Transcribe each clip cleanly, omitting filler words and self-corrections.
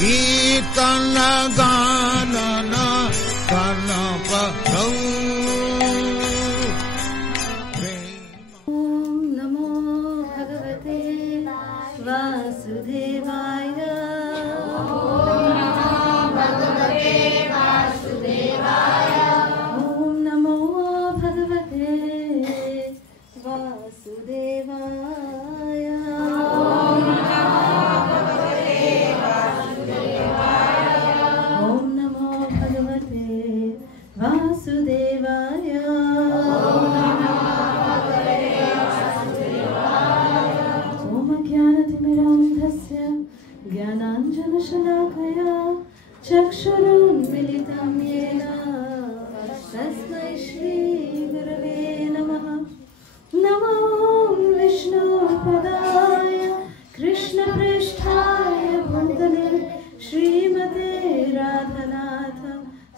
कीर्तन गानन कर्णपतौ वासुदेवाय ॐ नमो भगवते वासुदेवाय ॐ नमो भगवते वासुदेवाय ज्ञानाञ्जनशलाकया चक्षुरुन्मिलितं येन तस्मै श्रीगुरवे नमः। नमो विष्णुपदाय कृष्णपृष्ठाय भूतले श्रीमते राधानाथ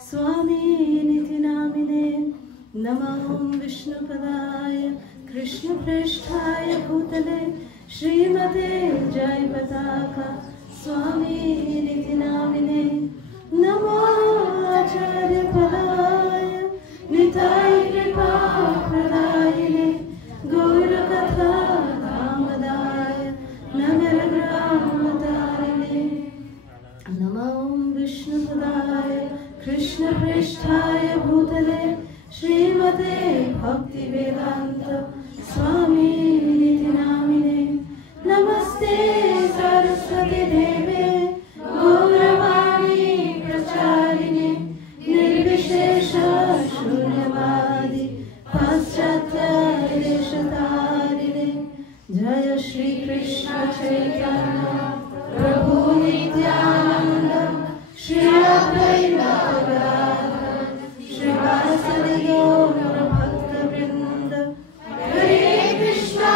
स्वामिनिति नामिने। नमो विष्णुपदाय कृष्णपृष्ठाय भूतले श्रीमते जयपताका स्वामिनिति नामिने। नमो आचार्यपदाय निताय कृपाप्रदायिने गौरकथा कामदाय नगरग्रामतारिणे। नमो विष्णुपदाय कृष्णपृष्ठाय भूतले श्रीमते भक्तिवेदान्त स्वामिनिति नामिने। नमस्ते सरस्वती देवे गौरवाणी प्रचारिणे निर्विशेष शून्यवादी पाश्चात्य देशतारिणे। जय श्री कृष्ण चैतन्य प्रभु नित्यानंद श्री अद्वैत गदाधर श्रीवासदि गौर भक्तवृंद। हरे कृष्णा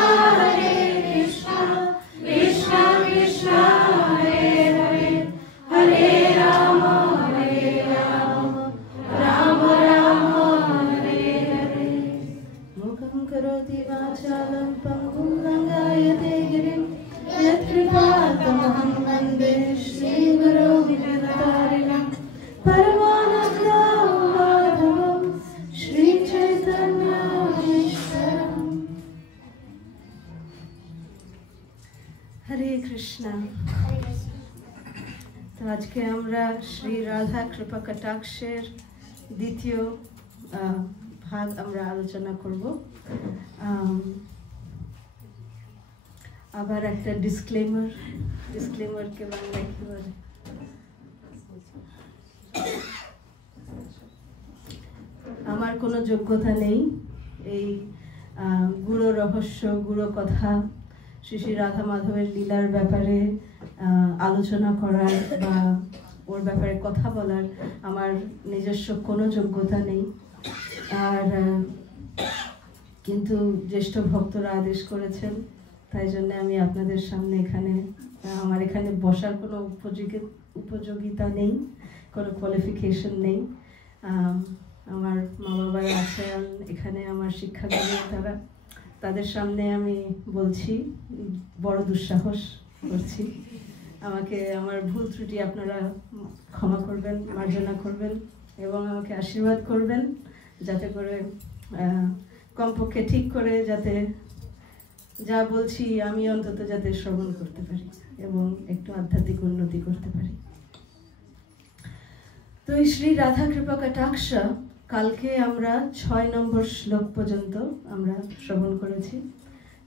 कृष्णा कृष्णा हरे हरे हरे राम राम राम हरे हरे। मुखं करोति वाचालं पङ्गुं लङ्घयते गिरिं यत्कृपातमहं वन्दे श्रीगुरो विजयतारिणं परमानन्दं माधवं श्रीचैतन्यमीश्वरम्। हरे कृष्णा। तो आज के আমরা শ্রী রাধা কৃপা কটাক্ষের দ্বিতীয় ভাগ আমরা আলোচনা করব। আবার একটা ডিসক্লেমার কে বাংলায় কি বলে? আমার কোনো যোগ্যতা নেই এই গুরু রহস্য গুরু কথা শ্রী শ্রী রাধা মাধবের লীলার ব্যাপারে আলোচনা করার বা ওর ব্যাপারে কথা বলার আমার নিজস্ব কোনো যোগ্যতা নেই। আর কিন্তু জ্যেষ্ঠ ভক্তরা আদেশ করেছেন, তাই জন্য আমি আপনাদের সামনে এখানে আমার এখানে বসার কোনো উপযোগিতা নেই, কোনো কোয়ালিফিকেশন নেই। আমার মা বাবারা আছেন এখানে, আমার শিক্ষাগুরু তারা, তাদের সামনে আমি বলছি, বড় দুঃসাহস করছি। আমাকে আমার ভুল ত্রুটি আপনারা ক্ষমা করবেন, মার্জনা করবেন এবং আমাকে আশীর্বাদ করবেন যাতে করে কমপক্ষে ঠিক করে যাতে যা বলছি আমি অন্তত যাতে শ্রবণ করতে পারি এবং একটু আধ্যাত্মিক উন্নতি করতে পারি। তো এই শ্রী রাধা কৃপা কটাক্ষ কালকে আমরা 6 নম্বর শ্লোক পর্যন্ত আমরা শ্রবণ করেছি।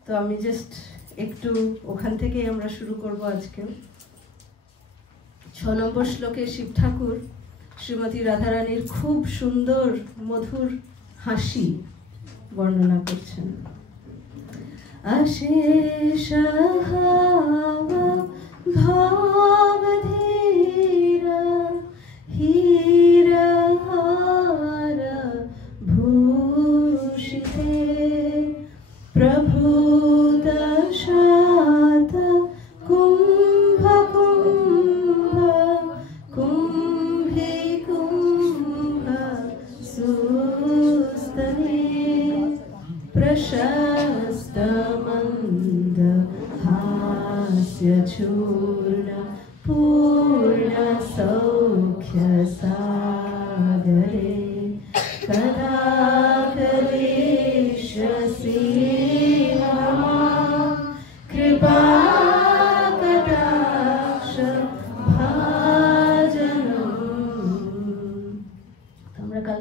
তো আমি জাস্ট একটু ওখান থেকেই আমরা শুরু করব আজকে। 6 নম্বর শ্লোকে শিব ঠাকুর শ্রীমতী রাধারানীর খুব সুন্দর মধুর হাসি বর্ণনা করছেন। अशेष भावधीरा हीरहार भूषिते प्रभुदशात कुम्भ कुम्भ कुम्भे कुम्भ सुस्तने प्रशस्त मंद हास्य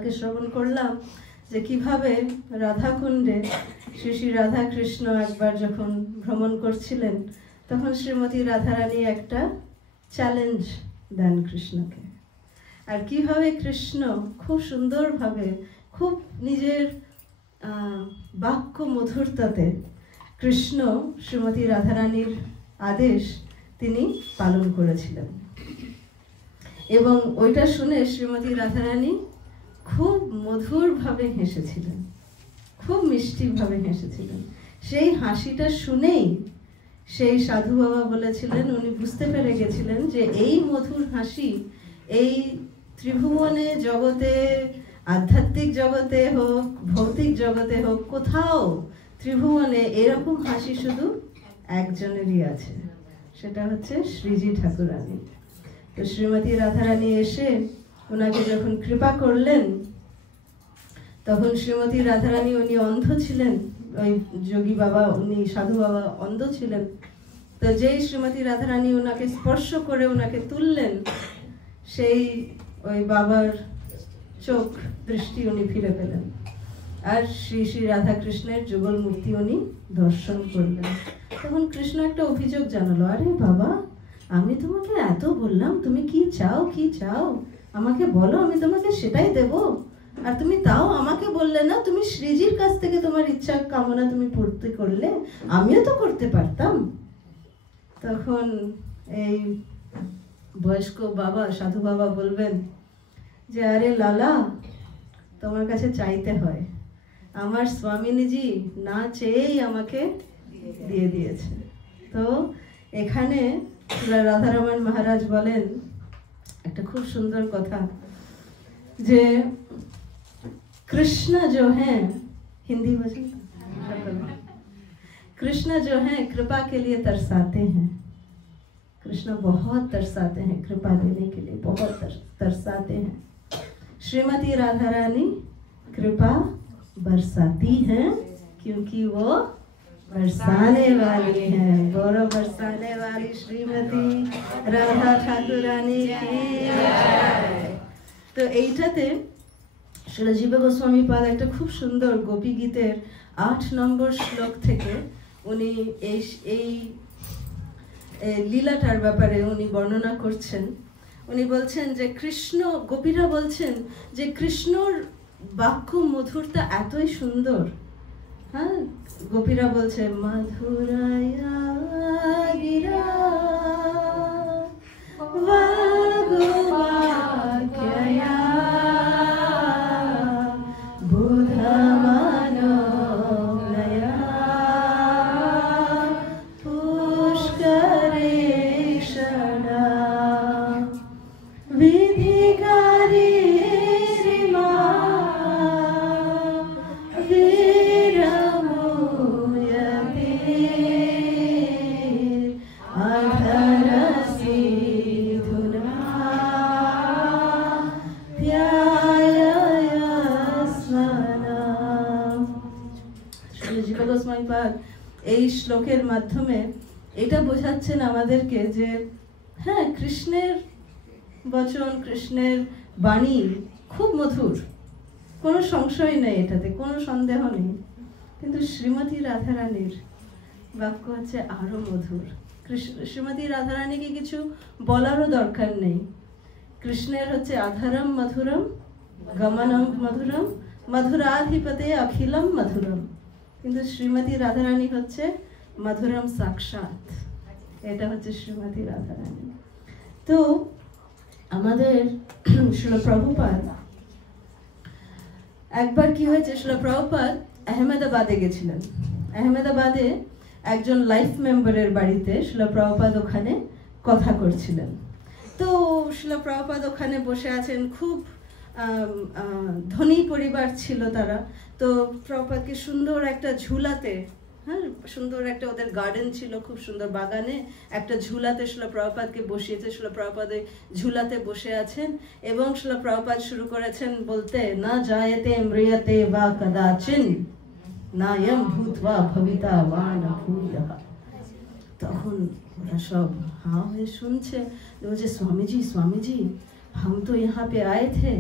কথাকে শ্রবণ করলাম যে কিভাবে রাধাকুণ্ডে শ্রী শ্রী রাধা কৃষ্ণ একবার যখন ভ্রমণ করছিলেন তখন শ্রীমতী রাধারানী একটা চ্যালেঞ্জ দেন কৃষ্ণকে, আর কিভাবে কৃষ্ণ খুব সুন্দরভাবে খুব নিজের বাক্য মধুরতাতে কৃষ্ণ শ্রীমতী রাধারানীর আদেশ তিনি পালন করেছিলেন। এবং ওইটা শুনে শ্রীমতী রাধারানী খুব মধুরভাবে হেসেছিলেন, খুব মিষ্টিভাবে হেসেছিলেন। সেই হাসিটা শুনেই সেই সাধু বাবা বলেছিলেন, উনি বুঝতে পেরে গেছিলেন যে এই মধুর হাসি এই ত্রিভুবনে জগতে, আধ্যাত্মিক জগতে হোক ভৌতিক জগতে হোক, কোথাও ত্রিভুবনে এরকম হাসি শুধু একজনেরই আছে, সেটা হচ্ছে শ্রীজি ঠাকুরানী। তো শ্রীমতী রাধারানী এসে ওনাকে যখন কৃপা করলেন তখন শ্রীমতী রাধারানী, উনি অন্ধ ছিলেন, ওই যোগী বাবা উনি সাধু বাবা অন্ধ ছিলেন, তো যেই শ্রীমতী রাধারানী ওনাকে স্পর্শ করে ওনাকে তুললেন সেই ওই বাবার চোখ দৃষ্টি উনি ফিরে পেলেন আর শ্রী শ্রী রাধাকৃষ্ণের যুগল মূর্তি উনি দর্শন করলেন। তখন কৃষ্ণ একটা অভিযোগ জানালো, আরে বাবা আমি তোমাকে এত বললাম তুমি কি চাও কি চাও আমাকে বলো, আমি তোমাকে সেটাই দেব, আর তুমি তাও আমাকে বললে না, তুমি শ্রীজির কাছ থেকে তোমার ইচ্ছা কামনা তুমি পূর্তি করলে, আমিও তো করতে পারতাম। তখন এই বয়স্ক বাবা সাধু বাবা বলবেন যে আরে লালা তোমার কাছে চাইতে হয়, আমার স্বামীজি না চেয়েই আমাকে দিয়ে দিয়েছে। তো এখানে রাধারমণ মহারাজ বলেন একটা খুব সুন্দর কথা যে कृष्ण जो है, हिंदी वचन कृष्ण जो है कृपा के लिए तरसाते हैं, कृष्ण बहुत तरसाते हैं कृपा देने के लिए, बहुत तरसाते हैं। श्रीमती राधा रानी कृपा बरसाती हैं क्योंकि वो बरसाने वाली हैं। गौरव बरसाने वाली श्रीमती राधा ठाकुर रानी की जय। तो এইটাতে শ্রীল জীব গোস্বামী পাদ একটা খুব সুন্দর গোপী গীতের 8 নম্বর শ্লোক থেকে উনি এই লীলাটার ব্যাপারে উনি বর্ণনা করছেন। উনি বলছেন যে কৃষ্ণ, গোপীরা বলছেন যে কৃষ্ণর বাক্য মধুরতা এতই সুন্দর। হ্যাঁ, গোপীরা বলছে মধুরায়া গিরা বাগবাক্যয়া বুধমানয়া পুষ্করেষণা বিধিকারী এই শ্লোকের মাধ্যমে এটা বোঝাচ্ছেন আমাদেরকে যে হ্যাঁ, কৃষ্ণের বচন, কৃষ্ণের বাণী খুব মধুর, কোনো সংশয় নেই, এটাতে কোনো সন্দেহ নেই। কিন্তু শ্রীমতী রাধারানীর বাক্য হচ্ছে আরো মধুর। শ্রীমতী রাধারানীকে কিছু বলারও দরকার নেই। কৃষ্ণের হচ্ছে আধারম মধুরম গমনম মধুরম মধুরাধিপতে অখিলম মধুরম, কিন্তু শ্রীমতী রাধারানী হচ্ছে মধুরম সাক্ষাৎ। এটা হচ্ছে শ্রীমতী রাধারানী। তো আমাদের শ্রীল প্রভুপাদ একবার কি হয়েছে, শ্রীল প্রভুপাদ আহমেদাবাদে গেছিলেন। আহমেদাবাদে একজন লাইফ মেম্বারের বাড়িতে শ্রীল প্রভুপাদ ওখানে কথা করছিলেন। তো শ্রীল প্রভুপাদ ওখানে বসে আছেন, খুব ধনী পরিবার ছিল তারা। তো প্রভুপাদকে সুন্দর একটা ঝুলাতে, হ্যাঁ সুন্দর একটা ওদের গার্ডেন ছিল, খুব সুন্দর বাগানে একটা ঝুলাতে শ্রীল প্রভুপাদকে বসিয়েছে। শ্রীল প্রভুপাদ ওই ঝুলাতে বসে আছেন এবং শ্রীল প্রভুপাদ শুরু করেছেন বলতে, না জায়তে মৃয়তে বা কদাচিন নায়ম ভূতবা ভবিতা বা না ভূয়ঃ। তখন ওরা সব হাঁ হয়ে শুনছে, বলছে स्वामी जी हम तो यहाँ पे आए थे,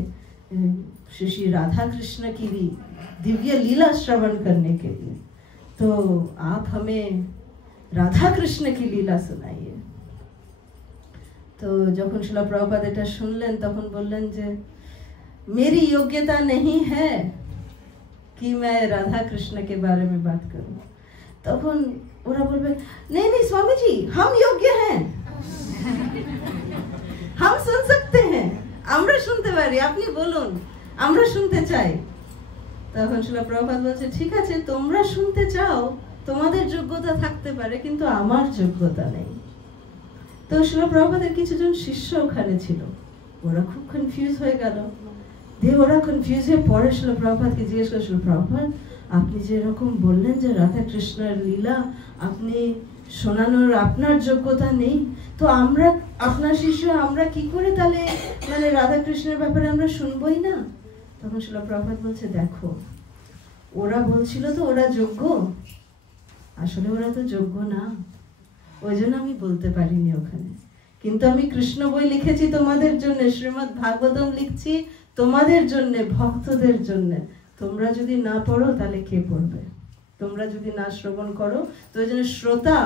श्री श्री राधा कृष्ण की दिव्य लीला श्रवण करने के लिए, तो आप हमें राधा कृष्ण की लीला सुनाइए। तो যখন শিলা প্রভুপাদ এটা শুনলেন তখন বললেন যে मेरी योग्यता नहीं है कि मैं राधा कृष्ण के बारे में बात करूं। তখন ওরা বলবে नहीं नहीं स्वामी जी हम योग्य हैं हम सुन सकते हैं, আমরা শুনতে পারি, আপনি বলুন, আমরা শুনতে চাই। তখন শিলা প্রভুপাদ বলছে ঠিক আছে, তোমরা শুনতে চাও, তোমাদের যোগ্যতা থাকতে পারে, কিন্তু আমার যোগ্যতা নেই। তো শিলা প্রভুপাদের কিছুজন শিষ্য ওখানে ছিল, ওরা খুব কনফিউজ হয়ে গেল। ওরা কনফিউজ হয়ে পরে শিলা প্রভুপাদকে জিজ্ঞেস করছিল, প্রভুপাদ আপনি যে এরকম বললেন যে রাধা কৃষ্ণের লীলা আপনি শোনানোর আপনার যোগ্যতা নেই, তো আমরা আপনার শিষ্য আমরা কি করে তাহলে মানে রাধা কৃষ্ণের ব্যাপারে আমরা শুনবই না? তখন শিলা প্রভুপাদ বলছে দেখো, ওরা বলছিল তো ওরা যোগ্য, আসলে ওরা তো যোগ্য না, ওই জন্য আমি বলতে পারিনি ওখানে। কিন্তু আমি কৃষ্ণ বই লিখেছি তোমাদের জন্য, শ্রীমদ্ ভাগবতম লিখছি তোমাদের জন্য, ভক্তদের জন্য। তোমরা যদি না পড়ো তাহলে কে পড়বে? তোমরা যদি না শ্রবণ করো, তো ওই জন্য শ্রোতা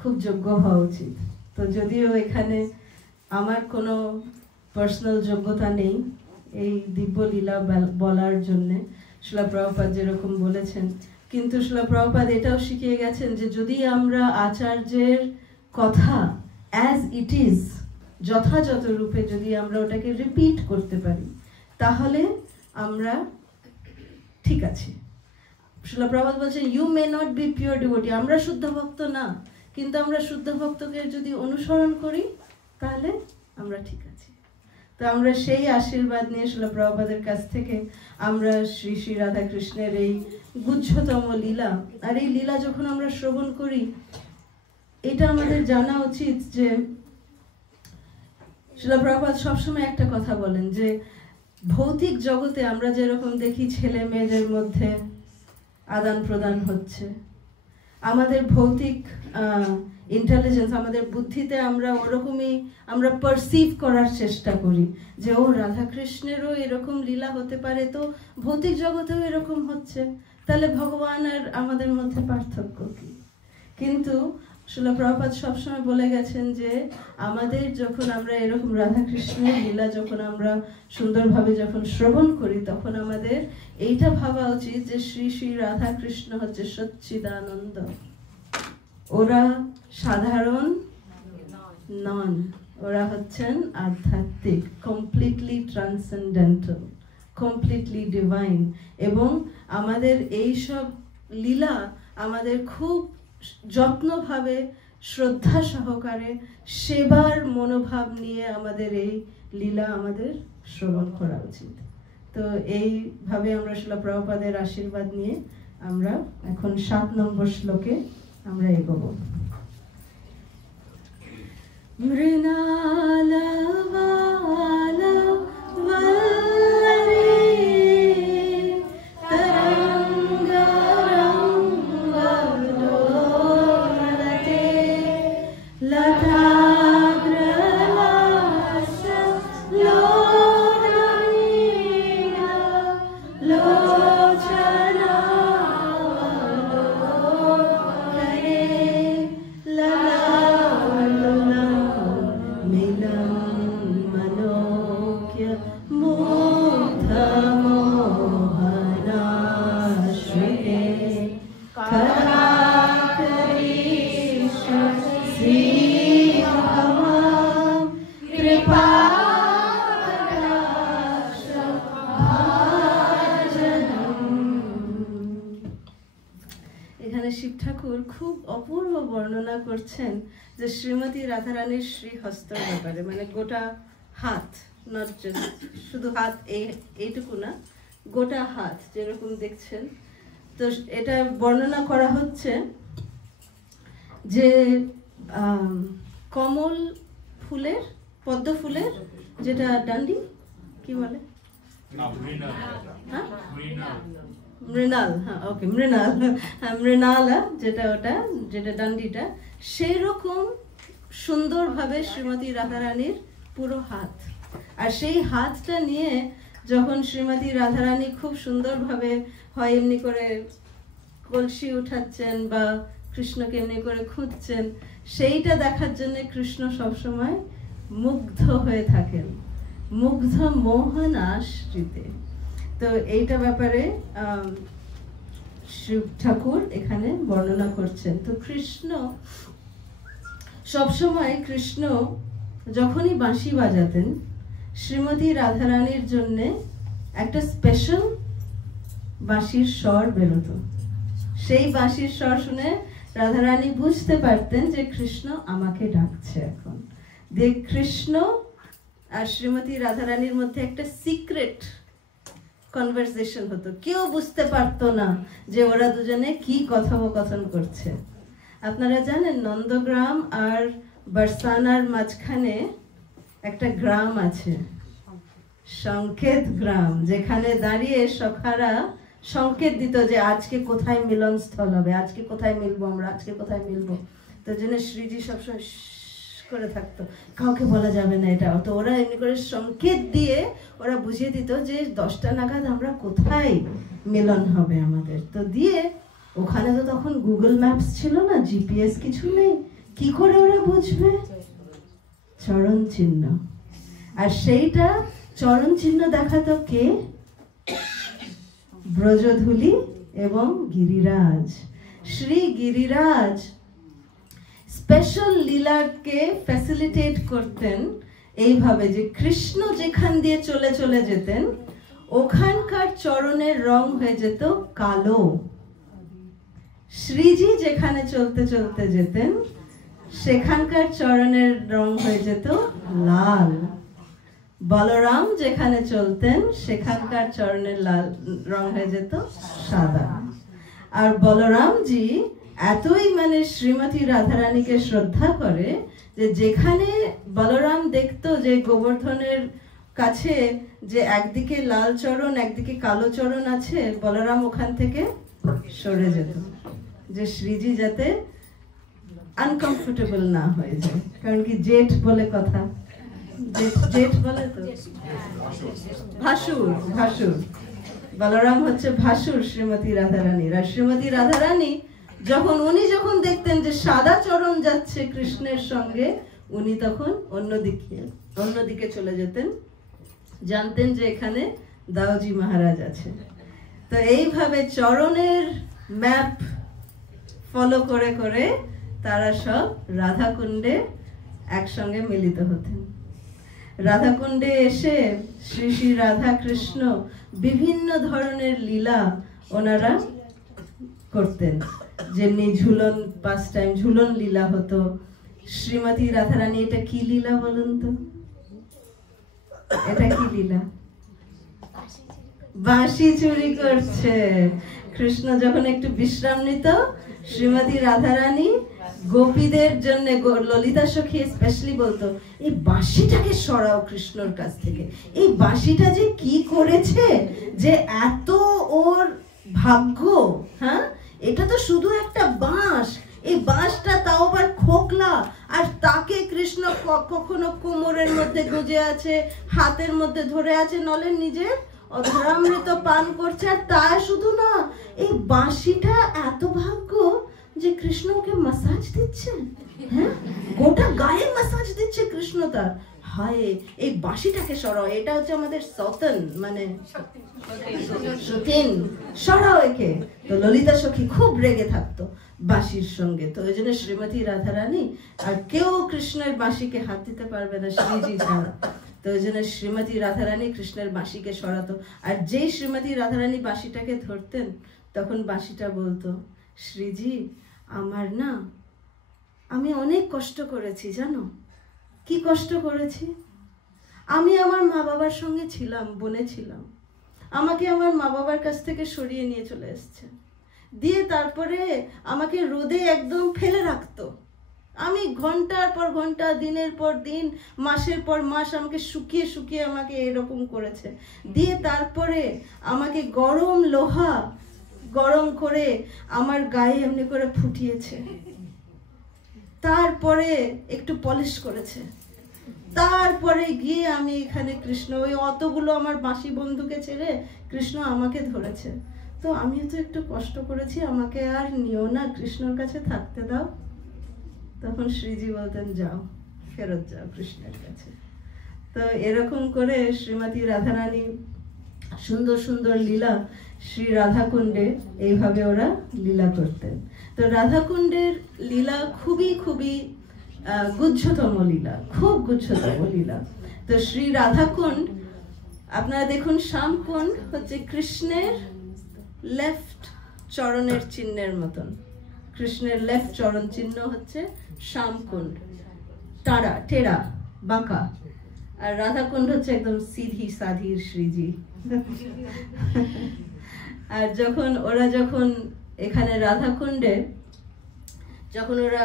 খুব যোগ্য হওয়া উচিত। তো যদিও এখানে আমার কোনো পার্সোনাল যোগ্যতা নেই এই দিব্য লীলা বলার জন্যে, শিলা প্রভুপাদ যেরকম বলেছেন, কিন্তু শিলা প্রভুপাদ এটাও শিখিয়ে গেছেন যে যদি আমরা আচার্যের কথা অ্যাজ ইট ইজ যথাযথ রূপে যদি আমরা ওটাকে রিপিট করতে পারি তাহলে আমরা ঠিক আছি। শিলা প্রভুপাদ বলছেন you may not be pure devotee, আমরা শুদ্ধ ভক্ত না, কিন্তু আমরা শুদ্ধ ভক্তকে যদি অনুসরণ করি তাহলে আমরা ঠিক আছি। তো আমরা সেই আশীর্বাদ নিয়ে শিলা প্রভুপাদের কাছ থেকে আমরা শ্রী শ্রী রাধা কৃষ্ণের এই গুহ্যতম লীলা, আর এই লীলা যখন আমরা শ্রবণ করি এটা আমাদের জানা উচিত যে শিলা প্রভুপাদ সবসময় একটা কথা বলেন যে ভৌতিক জগতে আমরা যেরকম দেখি ছেলে মেয়েদের মধ্যে আদান প্রদান হচ্ছে, আমাদের ভৌতিক ইন্টেলিজেন্স, আমাদের বুদ্ধিতে আমরা ওরকমই আমরা পারসিভ করার চেষ্টা করি যে ও রাধা কৃষ্ণেরও এরকম লীলা হতে পারে, তো ভৌতিক জগতেও এরকম হচ্ছে, তাহলে ভগবান আর আমাদের মধ্যে পার্থক্য কি? কিন্তু শিলা প্রভুপাদ সবসময় বলে গেছেন যে আমাদের যখন আমরা এরকম রাধা কৃষ্ণের লীলা যখন আমরা সুন্দরভাবে যখন শ্রবণ করি তখন আমাদের এইটা ভাবা উচিত যে শ্রী শ্রী রাধা কৃষ্ণ হচ্ছে সচ্চিদানন্দ, ওরা সাধারণ নন, ওরা হচ্ছেন আধ্যাত্মিক, কমপ্লিটলি ট্রান্সেন্ডেন্টাল, কমপ্লিটলি ডিভাইন। এবং আমাদের এই সব লীলা আমাদের খুব যত্নভাবে শ্রদ্ধা সহকারে সেবার মনোভাব নিয়ে আমাদের এই লীলা আমাদের শ্রবণ করা উচিত। তো এইভাবে আমরা শিলা প্রভুপাদের আশীর্বাদ নিয়ে আমরা এখন 7 নম্বর শ্লোকে আমরা এগোবো। মৃণালবালা বল্লরী তরঙ্গরং বদোলতে লতাগ্রলাস্য লোচনীনা লোচনা এখানে শিব ঠাকুর খুব অপূর্ব বর্ণনা করছেন যে শ্রীমতী রাধারানীর শ্রীহস্তর ব্যাপারে, মানে গোটা হাত, নট জাস্ট শুধু হাত এইটুকু না, গোটা হাত যেরকম দেখছেন। তো এটা বর্ণনা করা হচ্ছে যে কমল ফুলের, পদ্ম ফুলের যেটা ডান্ডি কি বলে, হ্যাঁ মৃণাল, হ্যাঁ ওকে মৃণাল, হ্যাঁ মৃণালা যেটা, ওটা যেটা ডান্ডিটা, সেই রকম সুন্দরভাবে শ্রীমতী রাধারানীর পুরো হাত, আর সেই হাতটা নিয়ে যখন শ্রীমতী রাধারানী খুব সুন্দরভাবে হয় এমনি করে কলসি উঠাচ্ছেন বা কৃষ্ণকে এমনি করে খুঁজছেন, সেইটা দেখার জন্য কৃষ্ণ সবসময় মুগ্ধ হয়ে থাকেন, মুগ্ধ মোহন আশ্রিতে। তো এইটা ব্যাপারে শিব ঠাকুর এখানে বর্ণনা করছেন। তো কৃষ্ণ সবসময়, কৃষ্ণ যখনই বাঁশি বাজাতেন, শ্রীমতী রাধারানীর জন্য একটা স্পেশাল বাঁশির স্বর বেরোতো। সেই বাঁশির স্বর শুনে রাধারানী বুঝতে পারতেন যে কৃষ্ণ আমাকে ডাকছে এখন। যে কৃষ্ণ আর শ্রীমতী রাধারানীর মধ্যে একটা সিক্রেট কনভারসেশন হতো, কেউ বুঝতে পারতো না যে ওরা দুজনে কি কথোপকথন করছে। আপনারা জানেন নন্দগ্রাম আর বরসানার মাঝখানে একটা গ্রাম আছে, সংকেত গ্রাম, যেখানে দাঁড়িয়ে সখারা সংকেত দিত যে আজকে কোথায় মিলনস্থল হবে, আজকে কোথায় মিলবো আমরা, আজকে কোথায় মিলবো। তো জন্য শ্রীজি সবসময় করে থাকতো, কাউকে বলা যাবে না এটা। তো ওরা এমনি করে সংকেত দিয়ে ওরা বুঝিয়ে দিত যে 10টা নাগাদ আমরা কোথায় মিলন হবে আমাদের। তো দিয়ে ওখানে তো তখন গুগল ম্যাপস ছিল না, জিপিএস কিছু নেই, কি করে ওরা বুঝবে? চরণ চিহ্ন। আর সেইটা চরণ চিহ্ন দেখাতো কে? ব্রজধুলি এবং গিরিরাজ। শ্রী গিরিরাজ স্পেশাল লীলাকে ফ্যাসিলিটেট করতেন এইভাবে যে কৃষ্ণ যেখান দিয়ে চলে চলে যেতেন ওখানকার চরণের রং হয়ে যেত কালো, শ্রীজি যেখানে চলতে চলতে যেতেন সেখানকার চরণের রং হয়ে যেত লাল, বলরাম যেখানে চলতেন সেখানকার চরণের লাল রং হয়ে যেত সাদা। আর বলরামজি এতই মানে শ্রীমতী রাধারানীকে শ্রদ্ধা করে যে যেখানে বলরাম দেখতো যে গোবর্ধনের কাছে যে একদিকে লাল চরণ একদিকে কালো চরণ আছে, বলরাম ওখান থেকে সরে যেত যে শ্রীজি যাতে আনকমফোর্টেবল না হয়ে যায়। কারণ কি জেঠ বলে কথা, জেঠ বলে তো ভাসুর, ভাসুর বলরাম হচ্ছে ভাসুর শ্রীমতী রাধারানীর। আর শ্রীমতী রাধারানী উনি যখন দেখতেন যে সাদা চরণ যাচ্ছে কৃষ্ণের সঙ্গে, উনি তখন অন্যদিকে চলে যেতেন, জানতেন যে এখানে দাওজি মহারাজ আছে। তো এইভাবে চরণের ম্যাপ ফলো করে করে তারা সব রাধাকুণ্ডে একসঙ্গে মিলিত হতেন। রাধাকুণ্ডে এসে শ্রী শ্রী রাধা কৃষ্ণ বিভিন্ন ধরনের লীলা ওনারা করতেন, যেমনি ঝুলন, পাঁচ টাইম ঝুলন লীলা হতো। শ্রীমতী রাধারানী, এটা কি লীলা বলুন তো? এটা কি লীলা? বাঁশি চুরি করছে। কৃষ্ণ যখন একটু বিশ্রাম নিত, শ্রীমতী রাধারানী গোপীদের জন্য, ললিতা সখী স্পেশালি বলতো, এই বাঁশিটাকে সরাও কৃষ্ণর কাছ থেকে। এই বাঁশিটা যে কি করেছে, যে এত ওর ভাগ্য, হ্যাঁ, এটা তো শুধু একটা বাঁশ, এই বাঁশটা তাও আবার খোকলা, আর তাকে কৃষ্ণ কখনো কোমরের মধ্যে গুজে আছে, হাতের মধ্যে ধরে আছে, নলে নিজের অধরামৃত পান করছে। আর তা শুধু না, এই বাঁশিটা এত ভাগ্য যে কৃষ্ণ ওকে মাসাজ দিচ্ছে, হ্যাঁ, গোটা গায়ে মাসাজ দিচ্ছে কৃষ্ণ তার। হায়, এই বাঁশিটাকে সরাও, এটা হচ্ছে আমাদের সতন, মানে সতীন, সরাও একে। তো ললিতা সখী খুব রেগে থাকতো বাঁশির সঙ্গে। তো ওই জন্য শ্রীমতী রাধারানী আর কেউ কৃষ্ণের বাঁশিকে হাত দিতে পারবে না শ্রীজি ছাড়া। তো ওই জন্য শ্রীমতী রাধারানী কৃষ্ণের বাঁশিকে সরাতো। আর যেই শ্রীমতী রাধারানী বাঁশিটাকে ধরতেন, তখন বাঁশিটা বলতো, শ্রীজি আমার না, আমি অনেক কষ্ট করেছি জানো। কি কষ্ট করেছি? আমি আমার মা বাবার সঙ্গে ছিলাম, বনে ছিলাম, আমাকে আমার মা বাবার কাছ থেকে সরিয়ে নিয়ে চলে এসছে, দিয়ে তারপরে আমাকে রোদে একদম ফেলে রাখতো। আমি ঘন্টার পর ঘন্টা, দিনের পর দিন, মাসের পর মাস আমাকে শুকিয়ে শুকিয়ে আমাকে এরকম করেছে, দিয়ে তারপরে আমাকে গরম লোহা গরম করে আমার গায়ে এমনি করে ফুটিয়েছে, তারপরে একটু পলিশ করেছে, তারপরে গিয়ে আমি এখানে কৃষ্ণ, ওই অতগুলো আমার বাঁশি বন্ধুকে ছেড়ে কৃষ্ণ আমাকে ধরেছে। তো আমিও তো একটু কষ্ট করেছি, আমাকে আর নিও না, কৃষ্ণর কাছে থাকতে দাও। তখন শ্রীজি বলতেন যাও, ফেরত যাও কৃষ্ণের কাছে। তো এরকম করে শ্রীমতী রাধারানী সুন্দর সুন্দর লীলা শ্রী রাধাকুণ্ডে এইভাবে ওরা লীলা করতেন। তো রাধাকুণ্ডের লীলা খুবই খুবই গুচ্ছতম লীলা, খুব গুচ্ছতম লীলা। তো শ্রী রাধাকুণ্ড আপনারা দেখুন, শ্যামকুণ্ড হচ্ছে কৃষ্ণের লেফট চরণের চিহ্নের মতন, কৃষ্ণের লেফট চরণ চিহ্ন হচ্ছে শ্যামকুণ্ড, টাড়া টেরা বাঁকা। আর রাধাকুণ্ড হচ্ছে একদম সিধি সাধির শ্রীজি। আর যখন এখানে রাধাকুণ্ডে যখন ওরা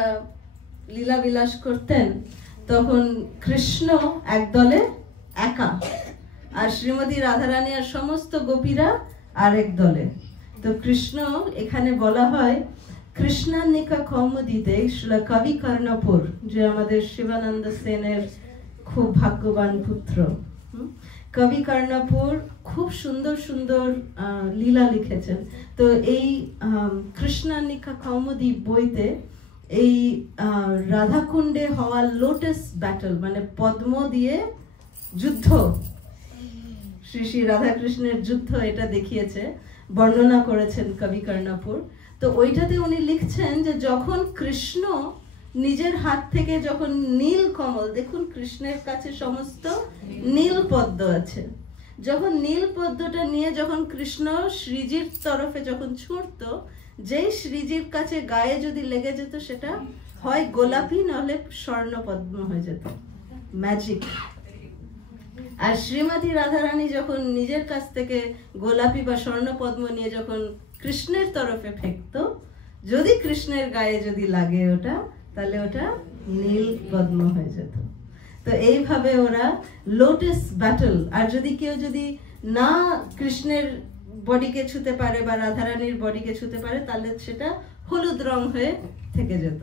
লীলা বিলাস করতেন, তখন কৃষ্ণ একদলে একা, আর শ্রীমতী রাধারানী আর সমস্ত গোপীরা আরেক দলে। তো কৃষ্ণ এখানে বলা হয় কৃষ্ণান্নিকা কৌমুদীতে শ্রীল কবি কর্ণপুর, যে আমাদের শিবানন্দ সেনের খুব ভাগ্যবান পুত্র, কবি কর্ণপুর খুব সুন্দর সুন্দর লীলা লিখেছেন। তো এই কৃষ্ণান্নিকা কৌমুদী বইতে এই রাধাকুণ্ডে হওয়া লোটাস ব্যাটল, মানে পদ্ম দিয়ে যুদ্ধ, শ্রী শ্রী রাধাকৃষ্ণের যুদ্ধ, এটা দেখিয়েছে, বর্ণনা করেছেন কবি কর্ণপুর। তো ওইটাতে উনি লিখছেন যে যখন কৃষ্ণ নিজের হাত থেকে যখন নীল কমল, দেখুন কৃষ্ণের কাছে সমস্ত নীল পদ্ম আছে, যখন নীল পদ্মটা নিয়ে যখন কৃষ্ণ শ্রীজির তরফে যখন ছুঁড়তো, যেই শ্রীজির কাছে গায়ে যদি লেগে যেত সেটা হয় গোলাপি নাহলে স্বর্ণ পদ্ম হয়ে যেত, ম্যাজিক। আর শ্রীমতী রাধারানী যখন নিজের কাছ থেকে গোলাপি বা স্বর্ণ পদ্ম নিয়ে যখন কৃষ্ণের তরফে ফেকতো, যদি কৃষ্ণের গায়ে যদি লাগে ওটা, তাহলে ওটা নীল পদ্ম হয়ে যেত। তো এইভাবে ওরা লোটাস ব্যাটল, আর যদি কেউ যদি না কৃষ্ণের বডিকে ছুতে পারে বা রাধারানীর বডিকে ছুতে পারে, তাহলে সেটা হলুদ রং হয়ে থেকে যেত।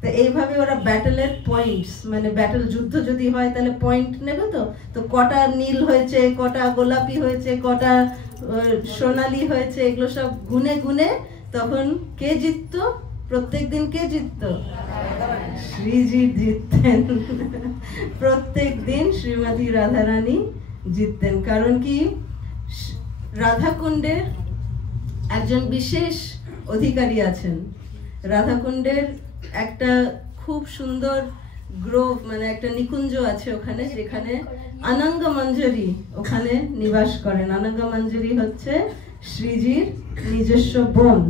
তো এইভাবে ওরা ব্যাটলের পয়েন্টস, মানে ব্যাটল যুদ্ধ যদি হয় তাহলে পয়েন্ট নেবে, তো কটা নীল হয়েছে, কটা গোলাপি হয়েছে, কটা সোনালি হয়েছে, এগুলো সব গুনে গুনে তখন কে জিততো, প্রত্যেক দিন কে জিততো, শ্রীজি জিততেন। প্রত্যেক দিন শ্রীমতী রাধারানী জিততেন। কারণ কি, রাধাকুণ্ডের একজন বিশেষ অধিকারী আছেন। রাধাকুণ্ডের একটা খুব সুন্দর গ্রোভ, মানে একটা নিকুঞ্জ আছে ওখানে, যেখানে অনঙ্গ মঞ্জরি ওখানে নিবাস করেন। অনঙ্গ মঞ্জরি হচ্ছে শ্রীজির নিজস্ব বোন,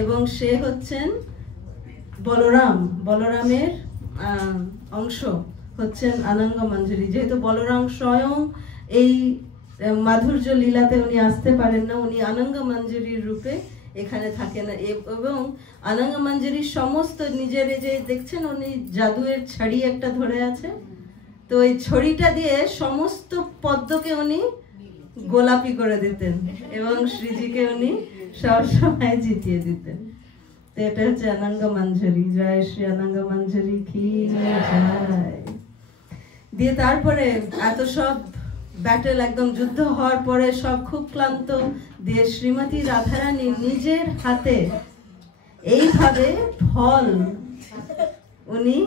এবং সে হচ্ছেন বলরামের অংশ হচ্ছেন অনঙ্গ মঞ্জরি। যেহেতু বলরাম স্বয়ং এই মাধুর্য লীলাতে উনি আসতে পারেন না, উনি অনঙ্গ মঞ্জরির রূপে এখানে থাকেন। এবং অনঙ্গ মঞ্জরির সমস্ত নিজের, যে দেখছেন উনি জাদুয়ের ছড়ি একটা ধরে আছে, তো এই ছড়িটা দিয়ে সমস্ত পদ্মকে উনি গোলাপি করে দিতেন এবং শ্রীজিকে উনি সবসময় জিতিয়ে দিতেন। তো এটা হচ্ছে অনঙ্গ মঞ্জরি। জয় শ্রী অনঙ্গ মঞ্জরি কি জয়। দিয়ে তারপরে এত সব ব্যাটেল, একদম যুদ্ধ হওয়ার পরে সব খুব ক্লান্ত, দিয়ে শ্রীমতী রাধারানী নিজের হাতে এইভাবে ফল উনি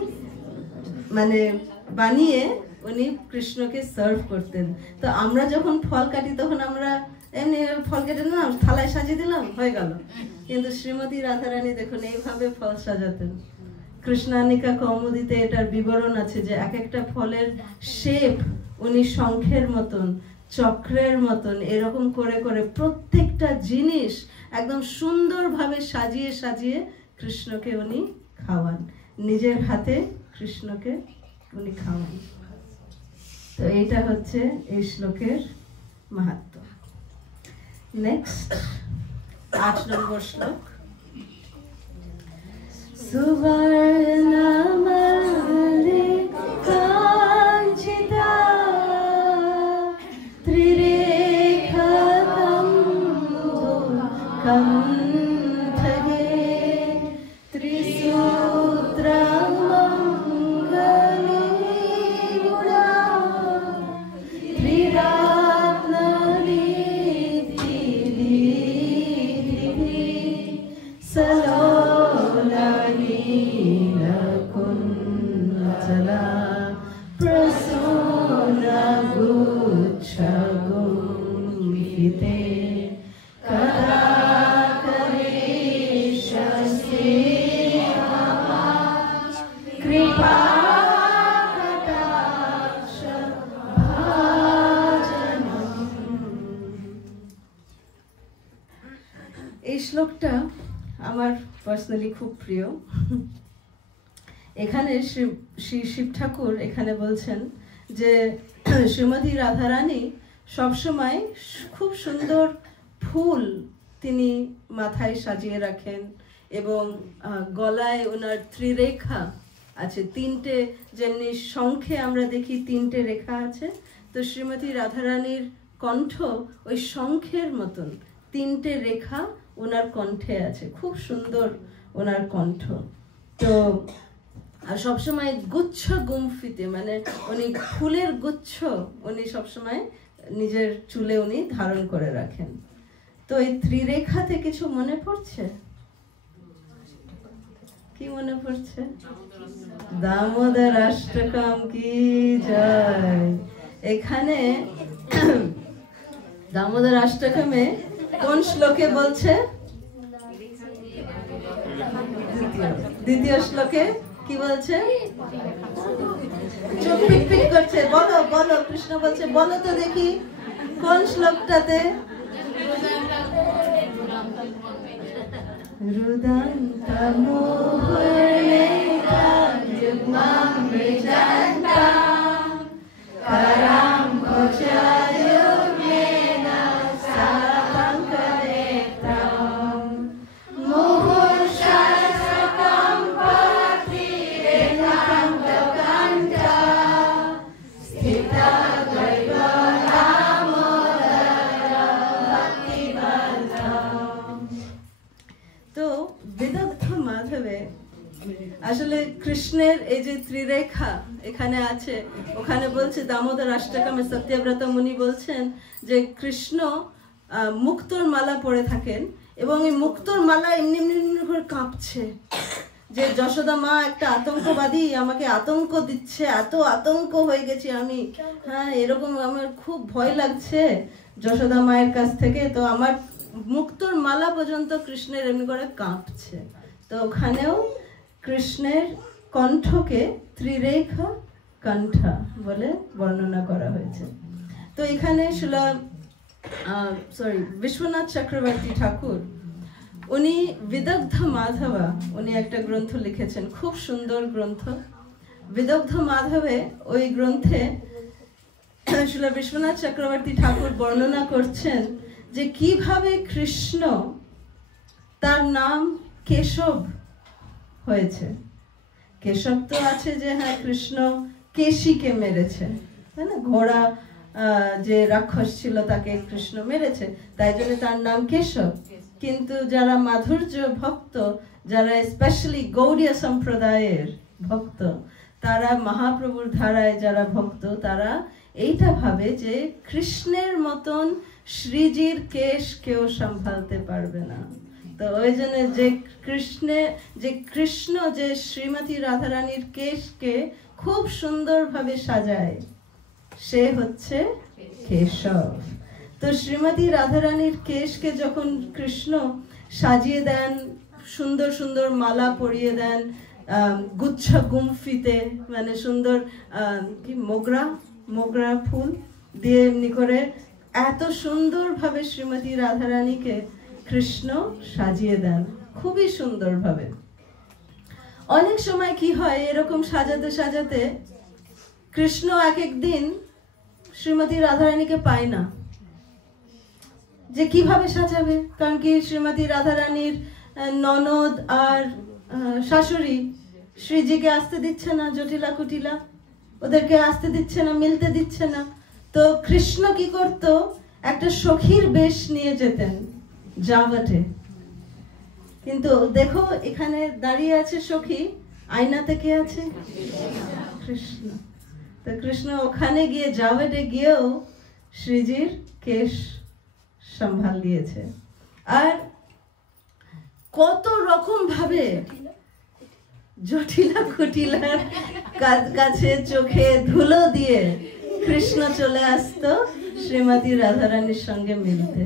মানে বানিয়ে উনি কৃষ্ণকে সার্ভ করতেন। তো আমরা যখন ফল কাটি তখন আমরা এমনি ফল কেটে নিলাম, থালায় সাজিয়ে দিলাম, হয়ে গেল। কিন্তু শ্রীমতী রাধারানী দেখুন এইভাবে ফল সাজাতেন। কৃষ্ণানিকা কৌমুদীতে এটার বিবরণ আছে যে এক একটা ফলের শেপ উনি শঙ্খের মতন, চক্রের মতন এরকম করে করে প্রত্যেকটা জিনিস একদম সুন্দরভাবে সাজিয়ে সাজিয়ে কৃষ্ণকে উনি খাওয়ান, নিজের হাতে কৃষ্ণকে উনি খাওয়ান। তো এইটা হচ্ছে এই শ্লোকের মাহাত্ম্য। নেক্সট 8 নম্বর শ্লোক। সুবর্ণমলে কাঞ্চিতা ত্রিরেখাতম কণ্ঠে ত্রিসূত্রমঙ্গলে শ্লোকটা আমার পার্সোনালি খুব প্রিয়। এখানে শ্রী শিব ঠাকুর এখানে বলছেন যে শ্রীমতী রাধারানী সবসময় খুব সুন্দর ফুল তিনি মাথায় সাজিয়ে রাখেন এবং গলায় ওনার ত্রিরেখা আছে, তিনটে, যেমনি শঙ্খে আমরা দেখি তিনটে রেখা আছে, তো শ্রীমতী রাধারানীর কণ্ঠ ওই শঙ্খের মতন তিনটে রেখা ওনার কণ্ঠে আছে, খুব সুন্দর ওনার কণ্ঠ। তো আর সবসময় গুচ্ছ গুম্ফিতে, মানে উনি ফুলের গুচ্ছ উনি সবসময় নিজের চুলে উনি ধারণ করে রাখেন। তো এই ত্রিরেখাতে কিছু মনে পড়ছে? কি মনে পড়ছে? দামোদর অষ্টকম কি জয়। এখানে দামোদর অষ্টকমে কোন শ্লোকে বলছে? দ্বিতীয় শ্লোকে কি বলছে? চোখ পিটপিট করছে, বলো বলো, কৃষ্ণ বলছে বলো তো দেখি কোন শ্লোকটাতে? আসলে কৃষ্ণের এই যে ত্রিরেখা এখানে আছে, ওখানে বলছে দামোদর অষ্টকমে সত্যব্রত মুনি বলছেন যে কৃষ্ণ মুক্তোর মালা পরে থাকেন এবং এই মুক্তোর মালা এমনি এমনি করে কাঁপছে, যে যশোদা মা একটা আতঙ্কবাদী আমাকে আতঙ্ক দিচ্ছে, এত আতঙ্ক হয়ে গেছি আমি, হ্যাঁ এরকম আমার খুব ভয় লাগছে যশোদা মায়ের কাছ থেকে, তো আমার মুক্তোর মালা পর্যন্ত কৃষ্ণের এমনি করে কাঁপছে। তো ওখানেও কৃষ্ণের কণ্ঠকে ত্রিরেখা কণ্ঠা বলে বর্ণনা করা হয়েছে। তো এখানে বিশ্বনাথ চক্রবর্তী ঠাকুর উনি বিদগ্ধ মাধবা উনি একটা গ্রন্থ লিখেছেন, খুব সুন্দর গ্রন্থ বিদগ্ধ মাধবে। ওই গ্রন্থে বিশ্বনাথ চক্রবর্তী ঠাকুর বর্ণনা করছেন যে কিভাবে কৃষ্ণ, তার নাম কেশব হয়েছে। কেশব তো আছে যে হ্যাঁ কৃষ্ণ কেশিকে মেরেছে, তাই না, ঘোড়া যে রাক্ষস ছিল তাকে কৃষ্ণ মেরেছে, তাই জন্য তার নাম কেশব। কিন্তু যারা মাধুর্য ভক্ত, যারা স্পেশালি গৌড়ীয় সম্প্রদায়ের ভক্ত, তারা মহাপ্রভুর ধারায় যারা ভক্ত, তারা এইটা ভাবে যে কৃষ্ণের মতন শ্রীজির কেশ কেউ সামলাতে পারবে না। তো ওই জন্য যে কৃষ্ণ যে শ্রীমতী রাধারানীর কেশকে খুব সুন্দরভাবে সাজায়, সে হচ্ছে কেশব। তো শ্রীমতী রাধারানীর কেশকে যখন কৃষ্ণ সাজিয়ে দেন, সুন্দর সুন্দর মালা পরিয়ে দেন, গুচ্ছ গুম্ফিতে, মানে সুন্দর কি মোগরা ফুল দিয়ে এমনি করে এত সুন্দরভাবে শ্রীমতী রাধারানীকে কৃষ্ণ সাজিয়ে দেন, খুবই সুন্দরভাবে। অনেক সময় কি হয়, এরকম সাজাতে সাজাতে কৃষ্ণ এক একদিন শ্রীমতী রাধারানীকে পায় না, যে কিভাবে সাজাবে, কারণ কি শ্রীমতী রাধারানীর ননদ আর শাশুড়ি শ্রীজিকে আসতে দিচ্ছে না, জটিলা কুটিলা ওদেরকে আসতে দিচ্ছে না, মিলতে দিচ্ছে না। তো কৃষ্ণ কি করত, একটা সখীর বেশ নিয়ে যেতেন জাভটে। কিন্তু দেখো এখানে দাঁড়িয়ে আছে সখী, আয়নাতে কে আছে? কৃষ্ণ। তো কৃষ্ণ ওখানে গিয়ে জাভটে গিয়েও শ্রীজির কেশ সম্ভাল দিয়েছে। আর কত রকম ভাবে জটিলা কুটিলার কাছে চোখে ধুলো দিয়ে কৃষ্ণ চলে আসতো শ্রীমতী রাধারানীর সঙ্গে মিলতে।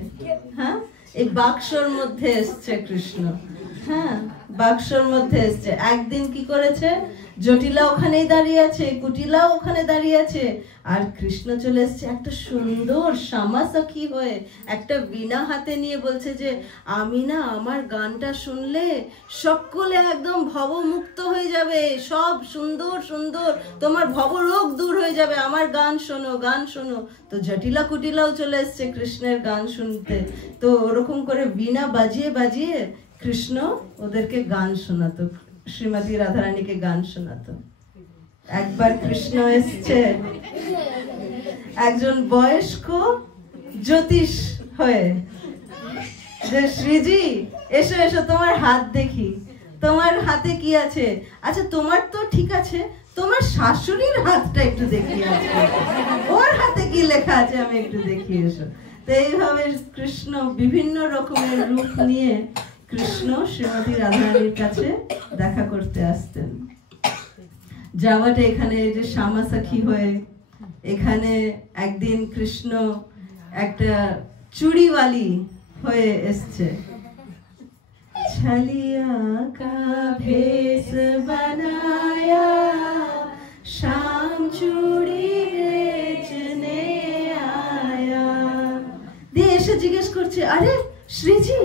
হ্যাঁ, এই বাক্সর মধ্যে এসছে কৃষ্ণ, হ্যাঁ, বাক্সর মধ্যে এসছে। একদিন কি করেছে, জটিলা ওখানেই দাঁড়িয়ে আছে, কুটিলাও ওখানে দাঁড়িয়ে আছে, আর কৃষ্ণ চলে এসছে একটা সুন্দর শ্যামা সখী হয়ে, একটা বীণা হাতে নিয়ে বলছে যে আমি না আমার গানটা শুনলে সকলে একদম ভবমুক্ত হয়ে যাবে, সব সুন্দর সুন্দর তোমার ভবরোগ দূর হয়ে যাবে, আমার গান শোনো, গান শোনো। তো জটিলা কুটিলাও চলে এসছে কৃষ্ণের গান শুনতে। তো ওরকম করে বীণা বাজিয়ে বাজিয়ে কৃষ্ণ ওদেরকে গান শোনাতো, শ্রীমতী রাধারানীকে গান শোনাতো। একবার কৃষ্ণ এসছে একজন বয়স্ক জ্যোতিষ হয়ে, যে শ্রীজি এসো এসো তোমার হাত দেখি, তোমার হাতে কি আছে? আচ্ছা তোমার তো ঠিক আছে, তোমার শাশুড়ির হাতটা একটু দেখিয়ে আছে, ওর হাতে কি লেখা আছে আমি একটু দেখিয়ে এসো। তো এইভাবে কৃষ্ণ বিভিন্ন রকমের রূপ নিয়ে কৃষ্ণ শ্রীমতী রাধারানীর কাছে দেখা করতে আসতেন। যাওয়াটা এখানে যে শ্যামা সখী হয়ে, এখানে একদিন কৃষ্ণ একটা চুড়িওয়ালি হয়ে এসছে। छलिया का भेष बनाया शाम चूड़ी बेचने आया। দিয়ে এসে জিজ্ঞেস করছে, আরে শ্রীজি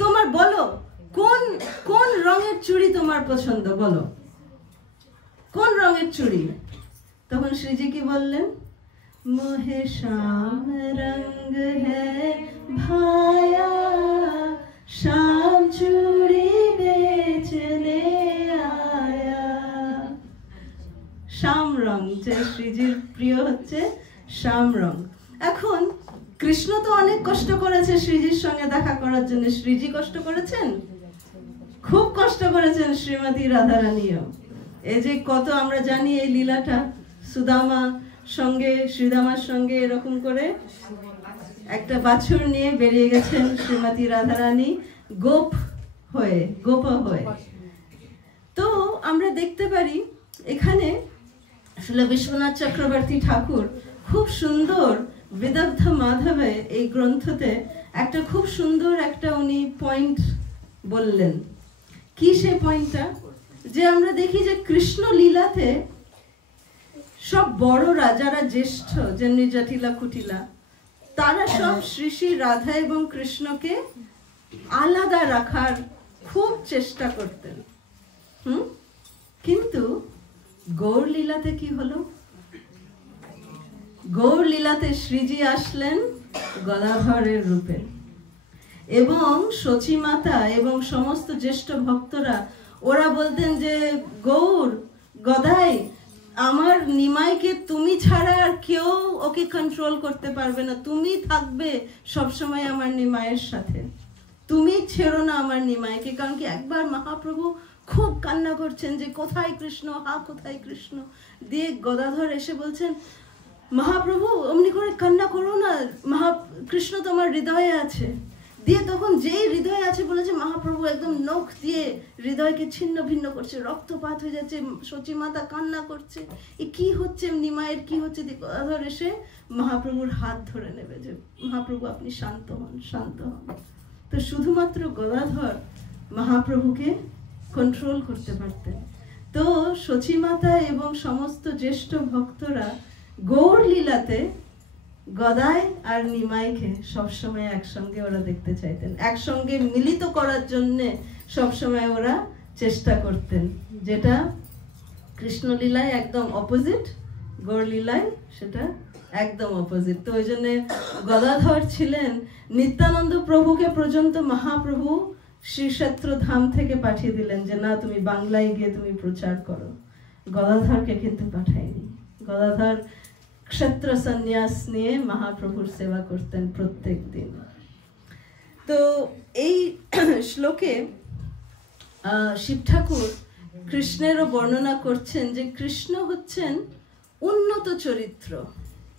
তোমার বলো কোন কোন রঙের চুড়ি তোমার পছন্দ, বলো কোন রঙের চুড়ি? তখন শ্রীজি কি বললেন, মোহে শ্যাম রঙ হ্যায় ভায়া শ্যাম চুড়ি বেচনে আয়া। শ্যাম রং, যে শ্রীজির প্রিয় হচ্ছে শ্যাম রং। এখন কৃষ্ণ তো অনেক কষ্ট করেছে শ্রীজির সঙ্গে দেখা করার জন্য। শ্রীজি কষ্ট করেছেন, খুব কষ্ট করেছেন শ্রীমতী রাধারানীও। এই যে কত আমরা জানি এই লীলাটা, সুদামার সঙ্গে এরকম করে একটা বাছুর নিয়ে বেরিয়ে গেছেন শ্রীমতী রাধারানী গোপা হয়ে। তো আমরা দেখতে পারি এখানে আসলে বিশ্বনাথ চক্রবর্তী ঠাকুর খুব সুন্দর বিদগ্ধ মাধবে এই গ্রন্থতে একটা খুব সুন্দর একটা উনি পয়েন্ট বললেন। কি সেই পয়েন্টটা? যে আমরা দেখি যে কৃষ্ণ লীলাতে সব বড়রা যারা জ্যেষ্ঠ, যেমনি জটিলা কুটিলা, তারা সব শ্রী শ্রী রাধা এবং কৃষ্ণকে আলাদা রাখার খুব চেষ্টা করতেন। কিন্তু গৌর লীলাতে কি হলো? গৌর লীলাতে শ্রীজি আসলেন গদাধরের রূপে, এবং সচী মাতা এবং সমস্ত জ্যেষ্ঠ ভক্তরা ওরা বলতেন যে গৌর গদাই আমার নিমাইকে তুমি ছাড়া আর কেউ ওকে কন্ট্রোল করতে পারবে না, তুমি থাকবে সবসময় আমার নিমাইয়ের সাথে, তুমি ছেড়ো না আমার নিমাইকে। কারণ কি একবার মহাপ্রভু খুব কান্না করছেন যে কোথায় কৃষ্ণ, কোথায় কৃষ্ণ। দিয়ে গদাধর এসে বলছেন, মহাপ্রভু অমনি করে কান্না করো না, কৃষ্ণ তোমার হৃদয়ে আছে। দিয়ে তখন যেই হৃদয়ে আছে বলেছে, মহাপ্রভু একদম নখ দিয়ে হৃদয়কে ছিন্ন ভিন্ন করছে, রক্তপাত হয়ে যাচ্ছে, সচী মাতা কান্না করছে, এ কি হচ্ছে, নিমায়ের কি হচ্ছে। গদাধর এসে মহাপ্রভুর হাত ধরে নেবে যে মহাপ্রভু আপনি শান্ত হন, শান্ত হন। তো শুধুমাত্র গদাধর মহাপ্রভুকে কন্ট্রোল করতে পারতেন। তো সচী মাতা এবং সমস্ত জ্যেষ্ঠ ভক্তরা গৌর লীলাতে গদাই আর নিমাইকে সবসময় একসঙ্গে ওরা দেখতে চাইতেন, একসঙ্গে মিলিত করার জন্য সবসময় ওরা চেষ্টা করতেন, যেটা কৃষ্ণ লীলায় একদম অপোজিট, গৌর লীলায় সেটা একদম অপোজিট। তো ওই জন্য গদাধর ছিলেন নিত্যানন্দ প্রভুকে পর্যন্ত মহাপ্রভু শ্রীক্ষেত্র ধাম থেকে পাঠিয়ে দিলেন যে না তুমি বাংলায় গিয়ে তুমি প্রচার করো। গদাধরকে কিন্তু পাঠায়নি। গদাধর ক্ষেত্র সন্ন্যাস নিয়ে মহাপ্রভুর সেবা করতেন প্রত্যেক দিন। তো এই শ্লোকে শিব ঠাকুর কৃষ্ণেরও বর্ণনা করছেন যে কৃষ্ণ হচ্ছেন উন্নত চরিত্র।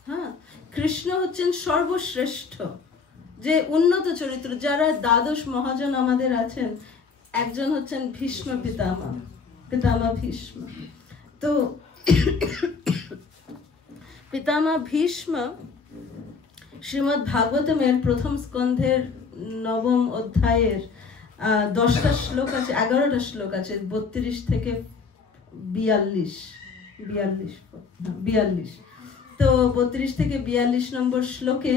হ্যাঁ, কৃষ্ণ হচ্ছেন সর্বশ্রেষ্ঠ, যে উন্নত চরিত্র। যারা দ্বাদশ মহাজন আমাদের আছেন, একজন হচ্ছেন ভীষ্ম পিতামহ ভীষ্ম। তো পিতামহ ভীষ্ম শ্রীমদ্ ভাগবতমের প্রথম স্কন্ধের 9ম অধ্যায়ের 10টা শ্লোক আছে, 11টা শ্লোক আছে, 32 থেকে 42। তো 32 থেকে 42 নম্বর শ্লোকে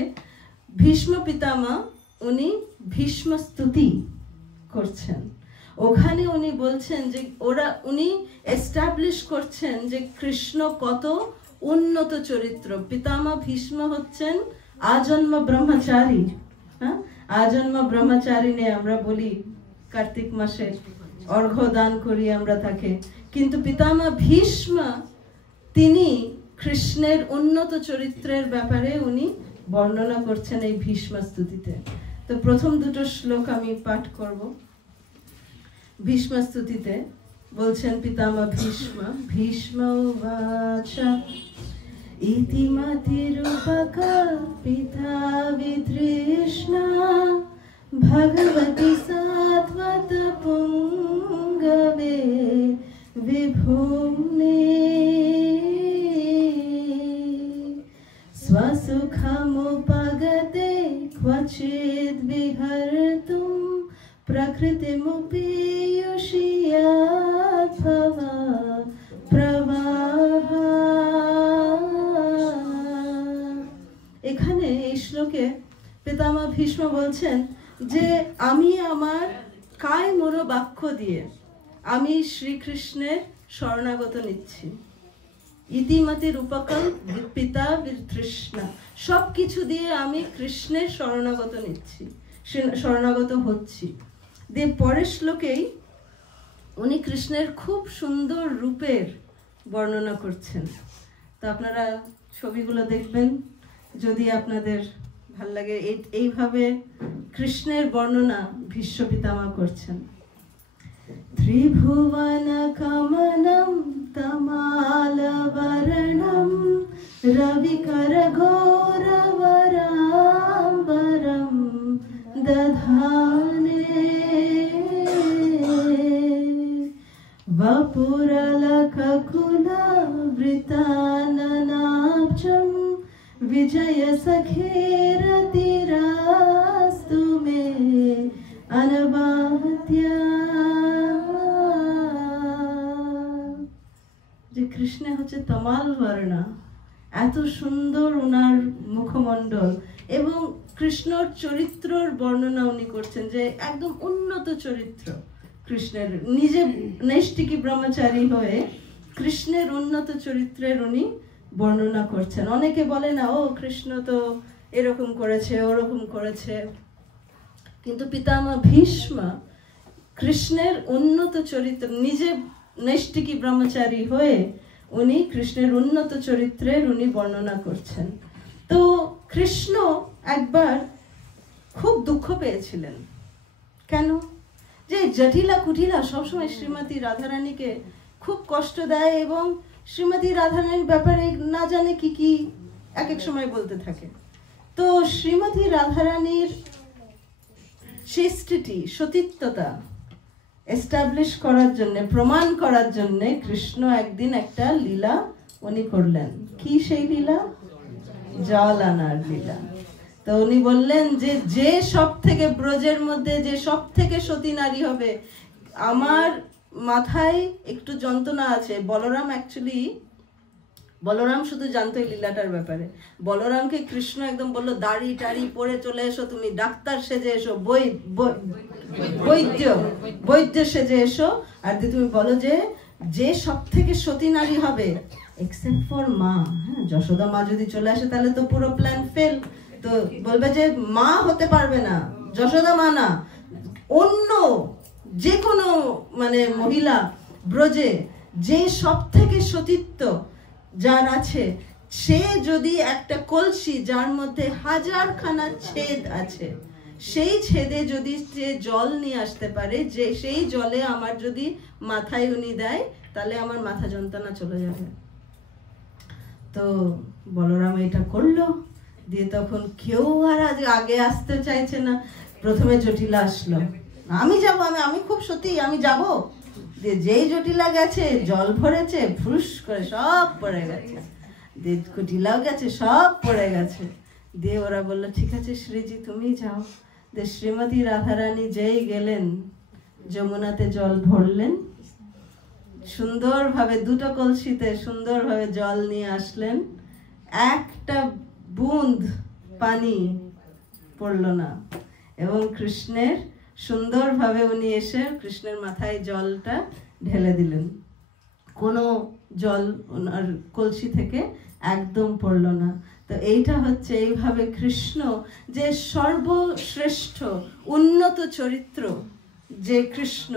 ভীষ্ম পিতামহ উনি ভীষ্ম স্তুতি করছেন। ওখানে উনি বলছেন যে উনি এস্টাবলিশ করছেন যে কৃষ্ণ কত উন্নত চরিত্র। পিতামহ ভীষ্ম হচ্ছেন আজন্ম ব্রহ্মচারী। হ্যাঁ, আজন্ম ব্রহ্মচারী নে আমরা বলি কার্তিক মাসে অর্ঘ্য দান করি আমরা তাকে, কিন্তু পিতামহ ভীষ্ম তিনি কৃষ্ণের উন্নত চরিত্রের ব্যাপারে উনি বর্ণনা করছেন এই ভীষ্ম স্তুতিতে। তো প্রথম দুটো শ্লোক আমি পাঠ করব। ভীষ্ম স্তুতিতে বলছেন পিতামহ ভীষ্ম, ভীষ্ম উবাচ ইতিমতিরূপকল্পিতা বিতৃষ্ণা ভগবতি সাত্বত পুঙ্গবে বিভুম্নে स्वसुखमुपगते क्वचिद् विहर्तुं प्रकृतिमुपीयुषीयाद्भव प्रवाह। এখানে এই শ্লোকে পিতামহ ভীষ্ম বলছেন যে আমি আমার কায় মোর বাক্য দিয়ে আমি শ্রীকৃষ্ণের শরণাগত নিচ্ছি। ইতিমতি রূপকল পিতা তৃষ্ণা, সবকিছু দিয়ে আমি কৃষ্ণের শরণাগত নিচ্ছি, শরণাগত হচ্ছি। দিয়ে পরের শ্লোকেই উনি কৃষ্ণের খুব সুন্দর রূপের বর্ণনা করছেন। তো আপনারা ছবিগুলো দেখবেন, যদি আপনাদের ভাল লাগে। এইভাবে কৃষ্ণের বর্ণনা ভীষ্ম পিতামহ করছেন। ত্রিভুবন কমলম তমালবরণম রবিকর ঘোরবরাম্বরম দধানে वपुरलककुलवृताननाब्जं विजयसखेरतिरास्तु मे अनबाध्या। যে কৃষ্ণ হচ্ছে তমাল বর্ণা, এত সুন্দর ওনার মুখমণ্ডল, এবং কৃষ্ণর চরিত্রর বর্ণনা উনি করছেন যে একদম উন্নত চরিত্র কৃষ্ণের। নিজে নৈষ্ঠিকী ব্রহ্মচারী হয়ে কৃষ্ণের উন্নত চরিত্রের উনি বর্ণনা করছেন। অনেকে বলে না ও কৃষ্ণ তো এরকম করেছে ওরকম করেছে, কিন্তু পিতামহ ভীষ্ম কৃষ্ণের উন্নত চরিত্র, নিজে নৈষ্ঠিকী ব্রহ্মচারী হয়ে উনি কৃষ্ণের উন্নত চরিত্রের উনি বর্ণনা করছেন। তো কৃষ্ণ একবার খুব দুঃখ পেয়েছিলেন। কেন? যে জটিলা কুটিলা সবসময় শ্রীমতী রাধারানীকে খুব কষ্ট দেয়, এবং শ্রীমতী রাধারানীর ব্যাপারে না জানে কি কি এক এক সময় বলতে থাকে। তো শ্রীমতী রাধারানীর চেষ্টিটি, সতীত্বতা এস্টাবলিশ করার জন্য, প্রমাণ করার জন্য কৃষ্ণ একদিন একটা লীলা উনি করলেন। কি সেই লীলা? জল আনার লীলা। তো উনি বললেন যে যে সব থেকে ব্রজের মধ্যে যে সব থেকে সতী নারী হবে, আমার মাথায় একটু যন্ত্রণা আছে। বলরাম শুধু জানতো এই লীলাটার ব্যাপারে। বলরামকে কৃষ্ণ একদম বললো দাড়ি টাড়ি পরে চলে এসো, তুমি ডাক্তার সেজে এসো, বৈদ্য সেজে এসো, আর তুমি বলো যে যে সব থেকে সতী নারী হবে এক্সেপ্ট ফর মা। হ্যাঁ, যশোদা মা যদি চলে আসে তাহলে তো পুরো প্ল্যান ফেল। তো বলবে যে মা হতে পারবে না, যশোদা মা না, অন্য যে কোনো মানে মহিলা ব্রজে যে সব থেকে সতীত্ব যার আছে, সে যদি একটা কলসি যার মধ্যে 1000খানা ছেদ আছে, সেই ছেদে যদি সে জল নিয়ে আসতে পারে, যে সেই জলে আমার যদি মাথায় উনি দেয়, তাহলে আমার মাথা যন্ত্রণা চলে যাবে। তো বলরাম এটা করলো। দিয়ে তখন কেউ আর আগে আসতে চাইছে না। প্রথমে জটিলা আসলো, আমি যাবো, আমি খুব সত্যি আমি যাব। দিয়ে যেই জটিলা গেছে, জল ভরেছে, ফুস করে সব পড়ে গেছে। দিয়ে কুটিলাও গেছে, সব পড়ে গেছে। দিয়ে ওরা বললো ঠিক আছে শ্রীজি তুমি যাও। যে শ্রীমতী রাধারানী যেই গেলেন যমুনাতে জল ভরলেন, সুন্দরভাবে দুটো কলসিতে সুন্দরভাবে জল নিয়ে আসলেন, একটা বুঁদ পানি পড়ল না। এবং কৃষ্ণের সুন্দরভাবে উনি এসে কৃষ্ণের মাথায় জলটা ঢেলে দিলেন, কোনো জল ওনার কলসি থেকে একদম পড়ল না। তো এইটা হচ্ছে এইভাবে কৃষ্ণ যে সর্বশ্রেষ্ঠ উন্নত চরিত্র, যে কৃষ্ণ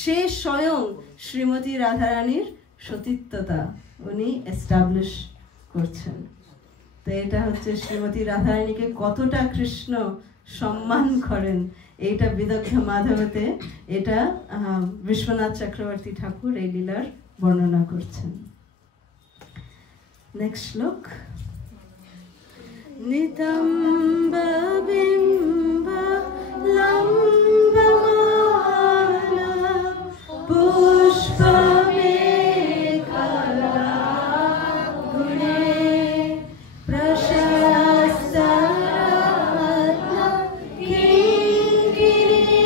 সে স্বয়ং শ্রীমতী রাধারানীর সতীত্বতা উনি এস্টাবলিশ করছেন। তো এটা হচ্ছে শ্রীমতী রাধারানীকে কতটা কৃষ্ণ সম্মান করেন, এইটা বিদগ্ধ মাধবতে এটা বিশ্বনাথ চক্রবর্তী ঠাকুর এই লীলার বর্ণনা করছেন। নেক্সট শ্লোক। নিতম্ব বিম্ব লম্বমালা পুষ্পমেখলা গুণে প্রশস্তরত্ন কিঙ্কিণী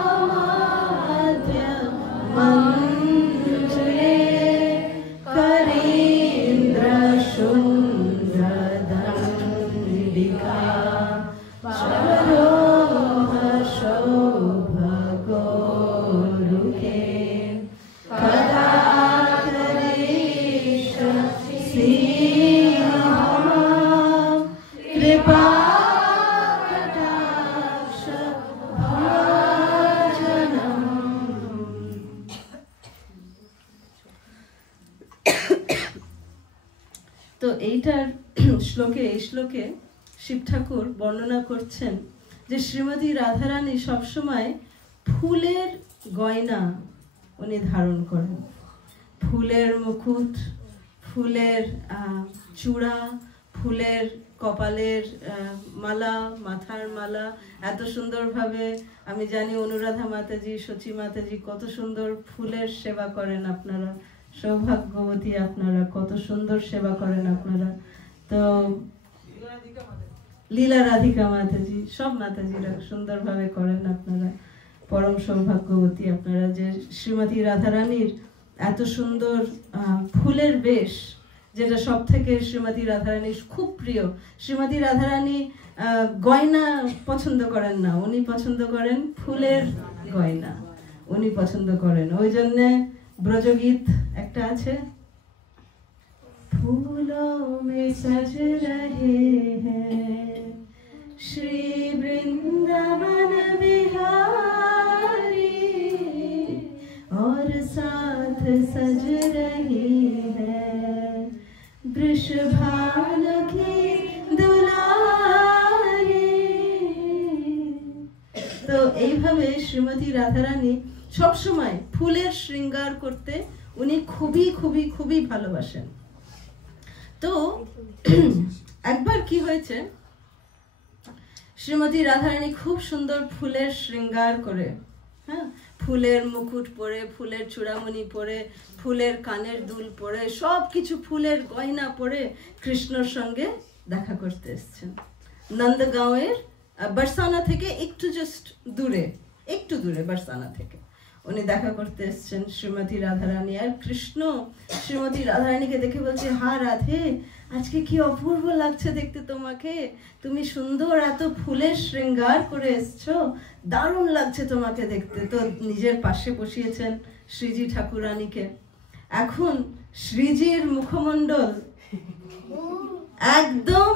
করাপমাদ্য মঞ্জুলে করেন্দ্র সুন্দরদণ্ডিকা চরোহ শোভগোরুকে কদাকরেশ সিংহম কৃপাকটাক্ষ ভাজনম। তো এইটার শ্লোকে, এই শ্লোকে শিব ঠাকুর বর্ণনা করছেন যে শ্রীমতী রাধারানী সবসময় ফুলের গয়না উনি ধারণ করেন, ফুলের মুকুট, ফুলের চূড়া, ফুলের কপালের মালা, মাথার মালা, এত সুন্দরভাবে। আমি জানি অনুরাধা মাতাজি, সচী মাতাজি কত সুন্দর ফুলের সেবা করেন, আপনারা সৌভাগ্যবতী, আপনারা কত সুন্দর সেবা করেন আপনারা। তো লীলা রাধিকা মাতাজি, সব মাতাজিরা সুন্দরভাবে করেন, আপনারা পরম সৌভাগ্যবতী আপনারা যে শ্রীমতী রাধারানীর এত সুন্দর ফুলের বেশ, যেটা সব থেকে শ্রীমতী রাধারানীর খুব প্রিয়। শ্রীমতী রাধারানী গয়না পছন্দ করেন না, উনি পছন্দ করেন ফুলের গয়না, উনি পছন্দ করেন। ওই জন্যে ব্রজগীত একটা আছে, फूलों में सज रहे हैं श्री वृंदावन बिहारी और साथ सज रही है वृषभान की दुलारी। तो এইভাবে শ্রীমতী রাধারানী সব সময় ফুলের শৃঙ্গার করতে উনি খুবই খুবই খুবই ভালোবাসেন। তো একবার কি হয়েছে, শ্রীমতী রাধারানী খুব সুন্দর ফুলের শৃঙ্গার করে, হ্যাঁ, ফুলের মুকুট পরে, ফুলের চূড়ামণি পরে, ফুলের কানের দুল পরে, সব কিছু ফুলের গয়না পরে কৃষ্ণর সঙ্গে দেখা করতে এসেছেন। নন্দগাঁওয়ের বরসানা থেকে একটু জাস্ট দূরে, একটু দূরে বরসানা থেকে উনি দেখা করতে এসেছেন শ্রীমতী রাধারানী। আর কৃষ্ণ শ্রীমতী রাধারানীকে দেখে বলছে, হা রাধে, আজকে কি অপূর্ব লাগছে দেখতে তোমাকে, তুমি সুন্দর এত ফুলের শৃঙ্গার করে এসছো, দারুণ লাগছে তোমাকে দেখতে। তো নিজের পাশে বসিয়েছেন শ্রীজি ঠাকুরানীকে। এখন শ্রীজির মুখমণ্ডল একদম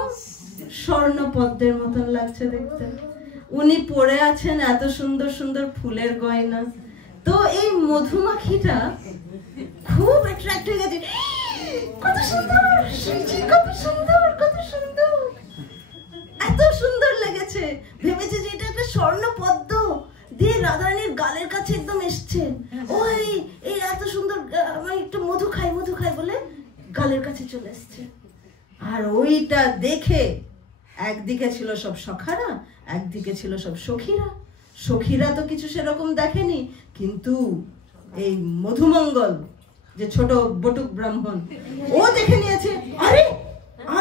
স্বর্ণ পদ্মের মতন লাগছে দেখতে, উনি পরে আছেন এত সুন্দর সুন্দর ফুলের গয়না। তো এই মধুমাখিটা খুব অ্যাট্রাক্ট হয়ে গেছে, কত সুন্দর শ্রীজি, কত সুন্দর, কত সুন্দর, এত সুন্দর লেগেছে। ভেবেছে যে এটা একটা স্বর্ণ পদ্ম দিয়ে রাধারানীর গালের কাছে একদম এসছে, ওই এই এত সুন্দর, আমি একটু মধু খাই, মধু খাই বলে গালের কাছে চলে এসছে। আর ওইটা দেখে একদিকে ছিল সব সখারা, একদিকে ছিল সব সখীরা। সখীরা তো কিছু সেরকম দেখেনি, কিন্তু এই মধুমঙ্গল যে ছোট বটুক ব্রাহ্মণ, ও দেখে নিয়েছে, আরে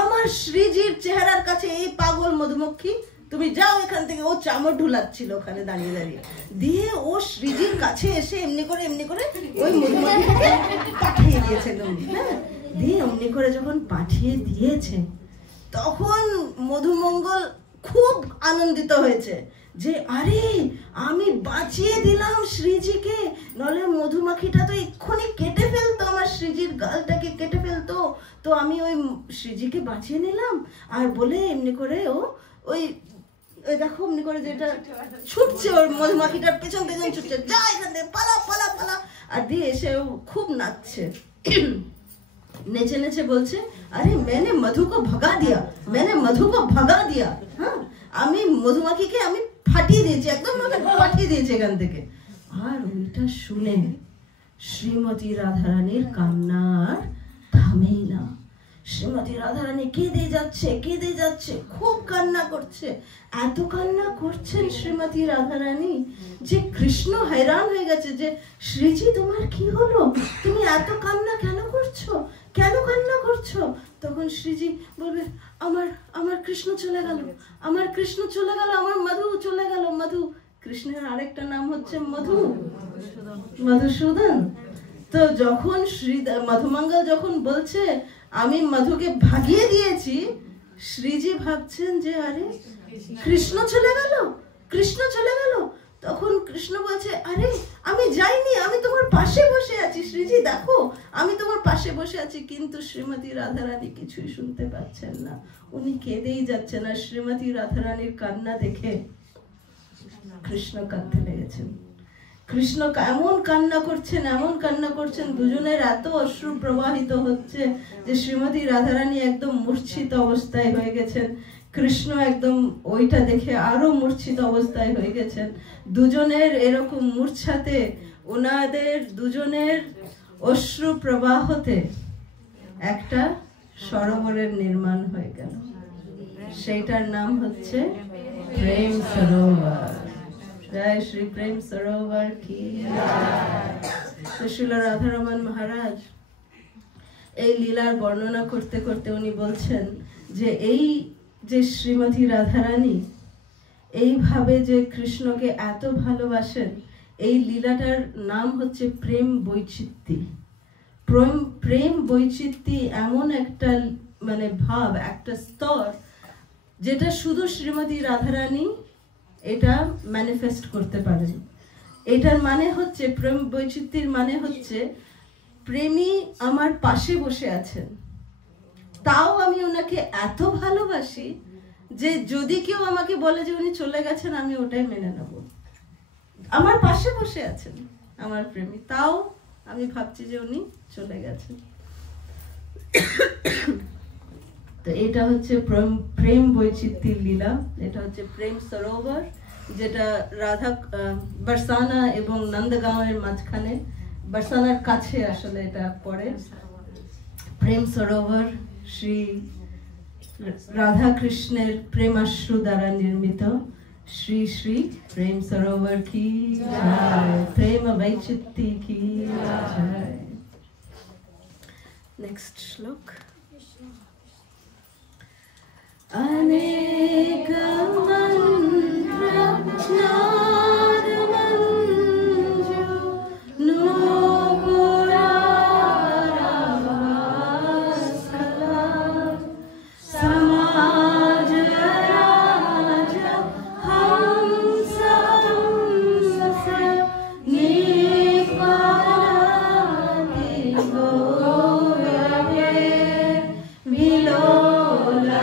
আমার শ্রীজির চেহারার কাছে এই পাগল মধুমক্ষী, তুমি যাও এখান থেকে। ও চামড় ঢুলাচ্ছিল ওখানে দাঁড়িয়ে দাঁড়িয়ে, দিয়ে ও শ্রীজির কাছে এসে এমনি করে ওই মধুমক্ষীকে পাঠিয়ে দিয়েছে। হ্যাঁ, দিয়ে এমনি করে যখন পাঠিয়ে দিয়েছে তখন মধুমঙ্গল খুব আনন্দিত হয়েছে যে আরে আমি বাঁচিয়ে দিলাম শ্রীজিকে, নলে মধুমাখিটা তো এক্ষুনি কেটে ফেলতো, আমার শ্রীজির গালটাকে কেটে ফেলতো, তো আমি ওই শ্রীজিকে বাঁচিয়ে নিলাম। আর বলে এমনি করে ও ওই দেখো এমনি করে যেটা ছুটছে, ওর মধুমাখিটার পেছন পেছন ছুটছে, যা এখান থেকে পালা পালা পালা। আর দিয়ে এসে ও খুব নাচছে, নেচে নেচে বলছে আরে मैंने मधु को भगा दिया, मैंने मधु को भगा दिया। হ্যাঁ, আমি মধুমাখিকে আমি ফাটিয়ে দিয়েছি, একদম পাঠিয়ে দিয়েছি এখান থেকে। আর ওইটা শুনে শ্রীমতী রাধারানীর কান্নার থামেই না। শ্রীমতী রাধারানী কেঁদে যাচ্ছে, খুব কান্না করছে। এত কান্না করছেন শ্রীমতী রাধারানী যে কৃষ্ণ हैरान হয়ে গেছে যে শ্রীজি তোমার কি হলো, তুমি এত কান্না কেন করছো? তখন শ্রীজি বলবে আমার কৃষ্ণ চলে গেল, আমার মধু চলে গেল। মধু, কৃষ্ণের আরেকটা নাম হচ্ছে মধুসূদন। তো যখন মধুমঙ্গল যখন বলছে আমি মধুকে ভাগিয়ে দিয়েছি, শ্রীজি ভাবছেন যে আরে কৃষ্ণ চলে গেল। তখন কৃষ্ণ বলছে আরে আমি যাইনি, আমি তোমার পাশে বসে আছি শ্রীজি, দেখো আমি তোমার পাশে বসে আছি। কিন্তু শ্রীমতী রাধারানী কিছুই শুনতে পাচ্ছেন না, উনি কেঁদেই যাচ্ছেন। আর শ্রীমতী রাধারানীর কান্না দেখে কৃষ্ণ কাঁদতে লেগেছেন। কৃষ্ণ এমন কান্না করছেন, দুজনের এত অশ্রু প্রবাহিত হচ্ছে যে শ্রীমতী রাধারানী একদম মূর্ছিত অবস্থায় হয়ে গেছেন। কৃষ্ণ একদম ওইটা দেখে আরো মূর্ছিত অবস্থায় হয়ে গেছেন। দুজনের এরকম মূর্ছাতে ওনাদের দুজনের অশ্রু প্রবাহতে একটা সরোবরের নির্মাণ হয়ে গেল। সেইটার নাম হচ্ছে প্রেম সরোবর। জয় শ্রী প্রেম সরোবর কি জয়। শ্রীল রাধারমণ মহারাজ এই লীলার বর্ণনা করতে করতে উনি বলছেন যে এই যে শ্রীমতী রাধারানী এইভাবে যে কৃষ্ণকে এত ভালোবাসেন, এই লীলাটার নাম হচ্ছে প্রেম বৈচিত্র্য। প্রেম বৈচিত্র্য এমন একটা মানে ভাব, একটা স্তর যেটা শুধু শ্রীমতী রাধারানী এটা ম্যানিফেস্ট করতে পারেন। এটার মানে হচ্ছে প্রেম বৈচিত্র্যের মানে হচ্ছে প্রেমী আমার পাশে বসে আছেন, তাও আমি ওনাকে এত ভালোবাসি যে যদি কেউ আমাকে বলে যে উনি চলে গেছেন আমি ওটাই মেনে নেব। আমার পাশে বসে আছেন আমার প্রেমী, তাও আমি ভাবছি যে উনি চলে গেছেন। তো এটা হচ্ছে প্রেম বৈচিত্র্যের লীলা, এটা হচ্ছে প্রেম সরোবর, যেটা রাধা বরসানা এবং নন্দগাঁওয়ের মাঝখানে, বরসানার কাছে আসলে এটা পড়ে। প্রেম সরোবর শ্রী রাধা কৃষ্ণের প্রেমাশ্রু দ্বারা নির্মিত শ্রী শ্রী প্রেম সরোবর কি জয়, প্রেম বৈচিত্র্য কি জয়। নেক্সট শ্লোক। अनेक मंत्र नाद मंजु नूपुरारवस्कला समाज राज हंस हंस निकालति गोयवे विलोला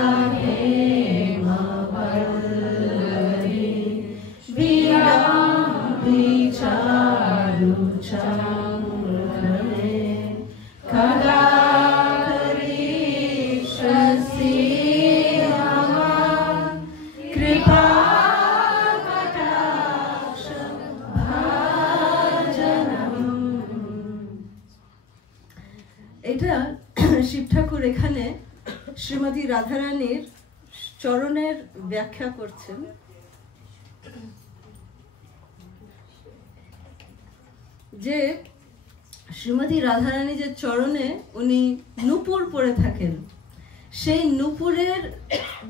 এটা শিব ঠাকুর এখানে শ্রীমতী রাধারানীর চরণের ব্যাখ্যা করছেন। যে শ্রীমতী রাধারানী যে চরণে উনি নূপুর পরে থাকেন, সেই নূপুরের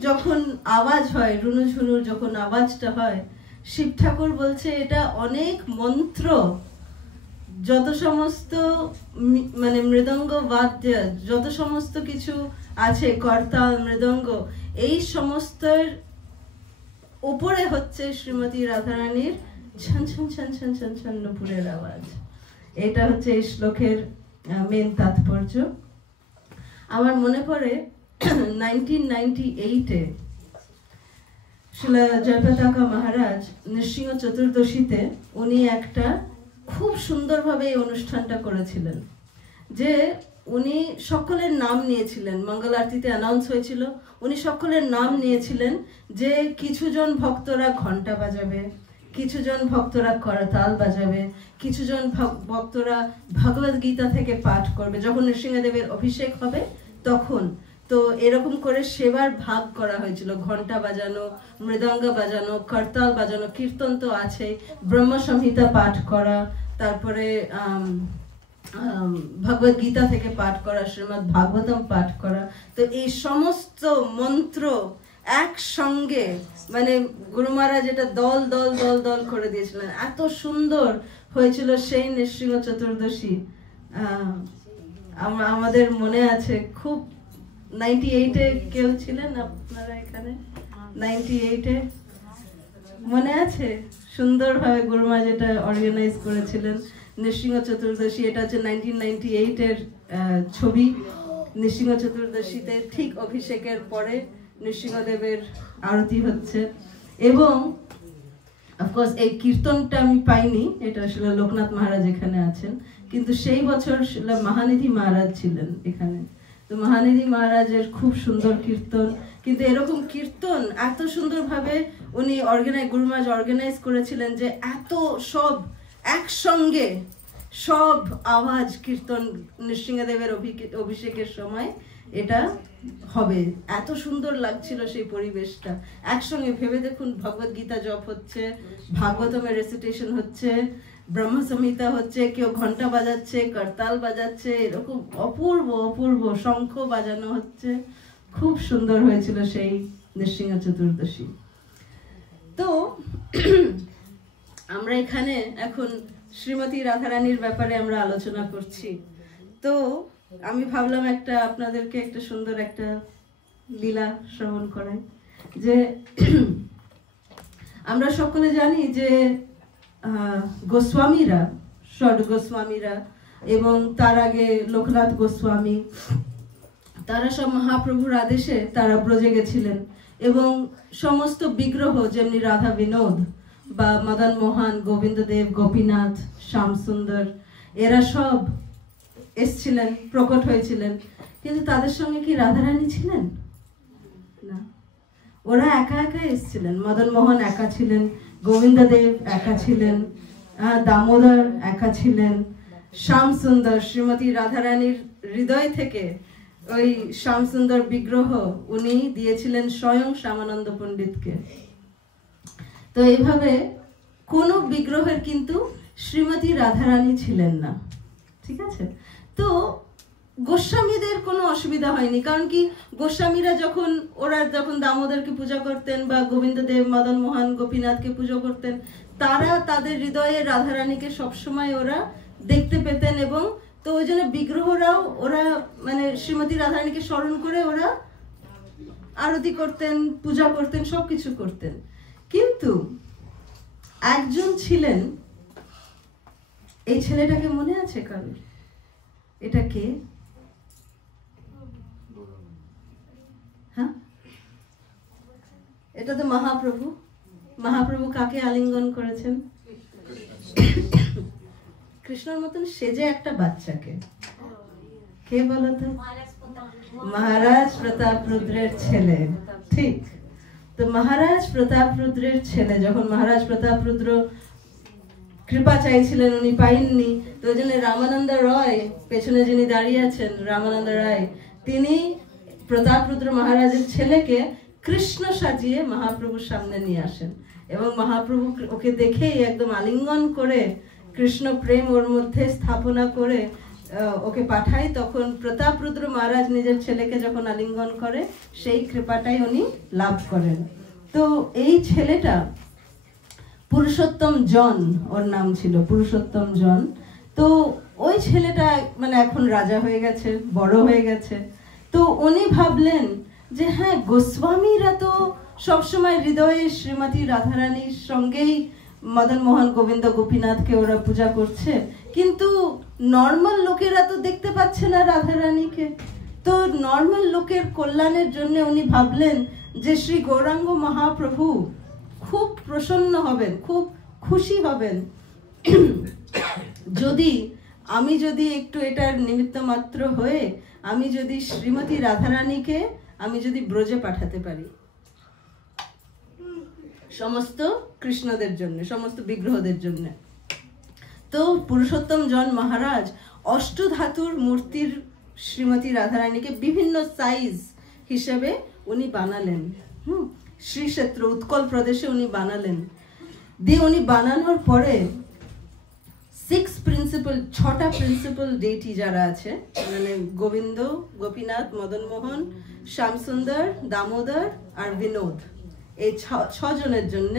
যখন আওয়াজ হয়, রুনুঝুনুর যখন আওয়াজটা হয়, শিব ঠাকুর বলছে এটা অনেক মন্ত্র, যত সমস্ত মানে মৃদঙ্গ বাদ্য, যত সমস্ত কিছু আছে, করতাল মৃদঙ্গ, এই সমস্তের উপরে হচ্ছে শ্রীমতী রাধারানীর ছন ছন ছন ছন ছন ছন নূপুরের আওয়াজ। এটা হচ্ছে এই শ্লোকের মেন তাৎপর্য। আমার মনে পড়ে 1998-এ শিলা জয়প্রতাকা মহারাজ নৃসিংহ চতুর্দশীতে উনি একটা খুব সুন্দরভাবে এই অনুষ্ঠানটা করেছিলেন, যে উনি সকলের নাম নিয়েছিলেন, মঙ্গল আরতিতে অ্যানাউন্স হয়েছিল, উনি সকলের নাম নিয়েছিলেন যে কিছুজন ভক্তরা ঘন্টা বাজাবে, কিছুজন ভক্তরা করতাল বাজাবে, কিছুজন ভক্তরা ভগবদ গীতা থেকে পাঠ করবে যখন নৃসিংহদেবের অভিষেক হবে তখন। তো এরকম করে সেবার ভাগ করা হয়েছিল, ঘন্টা বাজানো, মৃদঙ্গ বাজানো, করতাল বাজানো, কীর্তন তো আছে, ব্রহ্ম সংহিতা পাঠ করা, তারপরে ভগবদ গীতা থেকে পাঠ করা, শ্রীমদ্ ভাগবতম পাঠ করা। তো এই সমস্ত মন্ত্র একসঙ্গে মানে গুরু মহারাজ এটা দল দল দল দল করে দিয়েছিলেন, এত সুন্দর হয়েছিল সেই নৃসিংহ চতুর্দশী। আমাদের মনে আছে খুব, 98-এ কেউ ছিলেন আপনারা এখানে? 98-এ মনে আছে সুন্দরভাবে গুরু মহারাজ এটা অর্গানাইজ করেছিলেন নৃসিংহ চতুর্দশী। এটা হচ্ছে 1998-এর ছবি। নৃসিংহ চতুর্দশীতে ঠিক অভিষেকের পরে নৃসিংহদেবের আরতি হচ্ছে, এবং অফকোর্স এই কীর্তনটা আমি পাইনি, এটা আসলে লোকনাথ মহারাজ এখানে আছেন, কিন্তু সেই বছর মহানিধি মহারাজ ছিলেন এখানে। তো মহানিধি মহারাজের খুব সুন্দর কীর্তন, কিন্তু এরকম কীর্তন এত সুন্দরভাবে উনি গুরু মহারাজ অর্গানাইজ করেছিলেন যে এত সব একসঙ্গে সব আওয়াজ কীর্তন নৃসিংহদেবের অভিষেকের সময় এটা হবে, এত সুন্দর লাগছিল সেই পরিবেশটা। একসঙ্গে ভেবে দেখুন, ভগবদ গীতা জপ হচ্ছে, ভাগবতমের রেসিটেশন হচ্ছে, ব্রহ্ম সংহিতা হচ্ছে, কেউ ঘন্টা বাজাচ্ছে, করতাল বাজাচ্ছে, এরকম অপূর্ব অপূর্ব শঙ্খ বাজানো হচ্ছে। খুব সুন্দর হয়েছিল সেই নৃসিংহ চতুর্দশী। তো আমরা এখানে এখন শ্রীমতী রাধারানীর ব্যাপারে আমরা আলোচনা করছি। তো আমি ভাবলাম আপনাদেরকে একটা সুন্দর একটা লীলা শ্রবণ করাই। যে আমরা সকলে জানি যে গোস্বামীরা, ষড গোস্বামীরা এবং তার আগে লোকনাথ গোস্বামী, তারা সব মহাপ্রভুর আদেশে তারা ব্রজে গেছিলেন, এবং সমস্ত বিগ্রহ যেমনি রাধা বিনোদ বা মদন মোহন, গোবিন্দ দেব, গোপীনাথ, শ্যামসুন্দর, এরা সব এসছিলেন, প্রকট হয়েছিলেন, কিন্তু তাদের সঙ্গে কি রাধারানী ছিলেন? না, ওরা একা একা এসছিলেন। মদন মোহন একা ছিলেন, গোবিন্দ দেব একা ছিলেন, দামোদর একা ছিলেন, শ্যামসুন্দর, শ্রীমতী রাধারানীর হৃদয় থেকে ওই শ্যামসুন্দর বিগ্রহ উনি দিয়েছিলেন স্বয়ং শ্যামানন্দ পণ্ডিতকে। তো এইভাবে কোনো বিগ্রহের কিন্তু শ্রীমতী রাধারানী ছিলেন না, ঠিক আছে? তো গোস্বামীদের কোনো অসুবিধা হয়নি, কারণ কি গোস্বামীরা যখন দামোদরকে পূজা করতেন বা গোবিন্দ দেব, মদন মোহন, গোপীনাথকে পুজো করতেন, তারা তাদের হৃদয়ে রাধারানীকে সবসময় ওরা দেখতে পেতেন, এবং তো ওই জন্য বিগ্রহরাও ওরা মানে শ্রীমতী রাধারানীকে স্মরণ করে ওরা আরতি করতেন, পূজা করতেন, সবকিছু করতেন। কিন্তু একজন ছিলেন, এই ছেলেটাকে মনে আছে কারোর? এটা কে? হ্যাঁ, এটা তো মহাপ্রভু। মহাপ্রভু কাকে আলিঙ্গন করেছেন? কৃষ্ণর মতন সেজে একটা বাচ্চাকে। কে বলতো? মহারাজ প্রতাপ রুদ্রের ছেলে। ঠিক। তো মহারাজ প্রতাপ রুদ্রের ছেলে, যখন মহারাজ প্রতাপ রুদ্র কৃপা চাইছিলেন, উনি পাইননি, তো ওই জন্য রামানন্দ রয়, পেছনে যিনি দাঁড়িয়ে আছেন রামানন্দ রায়, তিনি প্রতাপ রুদ্র মহারাজের ছেলেকে কৃষ্ণ সাজিয়ে মহাপ্রভুর সামনে নিয়ে আসেন, এবং মহাপ্রভু ওকে দেখেই একদম আলিঙ্গন করে কৃষ্ণ প্রেম ওর মধ্যে স্থাপনা করে ওকে পাঠায়, তখন প্রতাপরুদ্র মহারাজ নিজের ছেলেকে যখন আলিঙ্গন করে সেই কৃপাটাই উনি লাভ করেন। তো এই ছেলেটা পুরুষোত্তম জন, ওর নাম ছিল পুরুষোত্তম জন। তো ওই ছেলেটা মানে এখন রাজা হয়ে গেছে, বড় হয়ে গেছে। তো উনি ভাবলেন যে হ্যাঁ, গোস্বামীরা তো সবসময় হৃদয়ে শ্রীমতী রাধারানীর সঙ্গেই মদন মোহন গোবিন্দ গোপীনাথকে ওরা পূজা করছে, কিন্তু নর্মাল লোকেরা তো দেখতে পাচ্ছে না রাধারানীকে। তো নর্মাল লোকের কল্যাণের জন্য উনি ভাবলেন যে শ্রী গৌরাঙ্গ মহাপ্রভু খুব প্রসন্ন হবেন, খুব খুশি হবেন আমি যদি একটু এটার নিমিত্ত মাত্র হয়ে আমি যদি শ্রীমতী রাধারানীকে আমি যদি ব্রজে পাঠাতে পারি, সমস্ত কৃষ্ণদের জন্য, সমস্ত বিগ্রহদের জন্য। তো পুরুষোত্তম জন মহারাজ অষ্টধাতুর মূর্তির শ্রীমতী রাধারানীকে বিভিন্ন সাইজ হিসেবে উনি বানালেন। শ্রীক্ষেত্র উৎকল প্রদেশে উনি বানালেন। দিয়ে উনি বানানোর পরে 6টা প্রিন্সিপাল ডেটি যারা আছে, মানে গোবিন্দ, গোপীনাথ, মদন মোহন, শ্যামসুন্দর, দামোদর আর বিনোদ, এই 6 জনের জন্য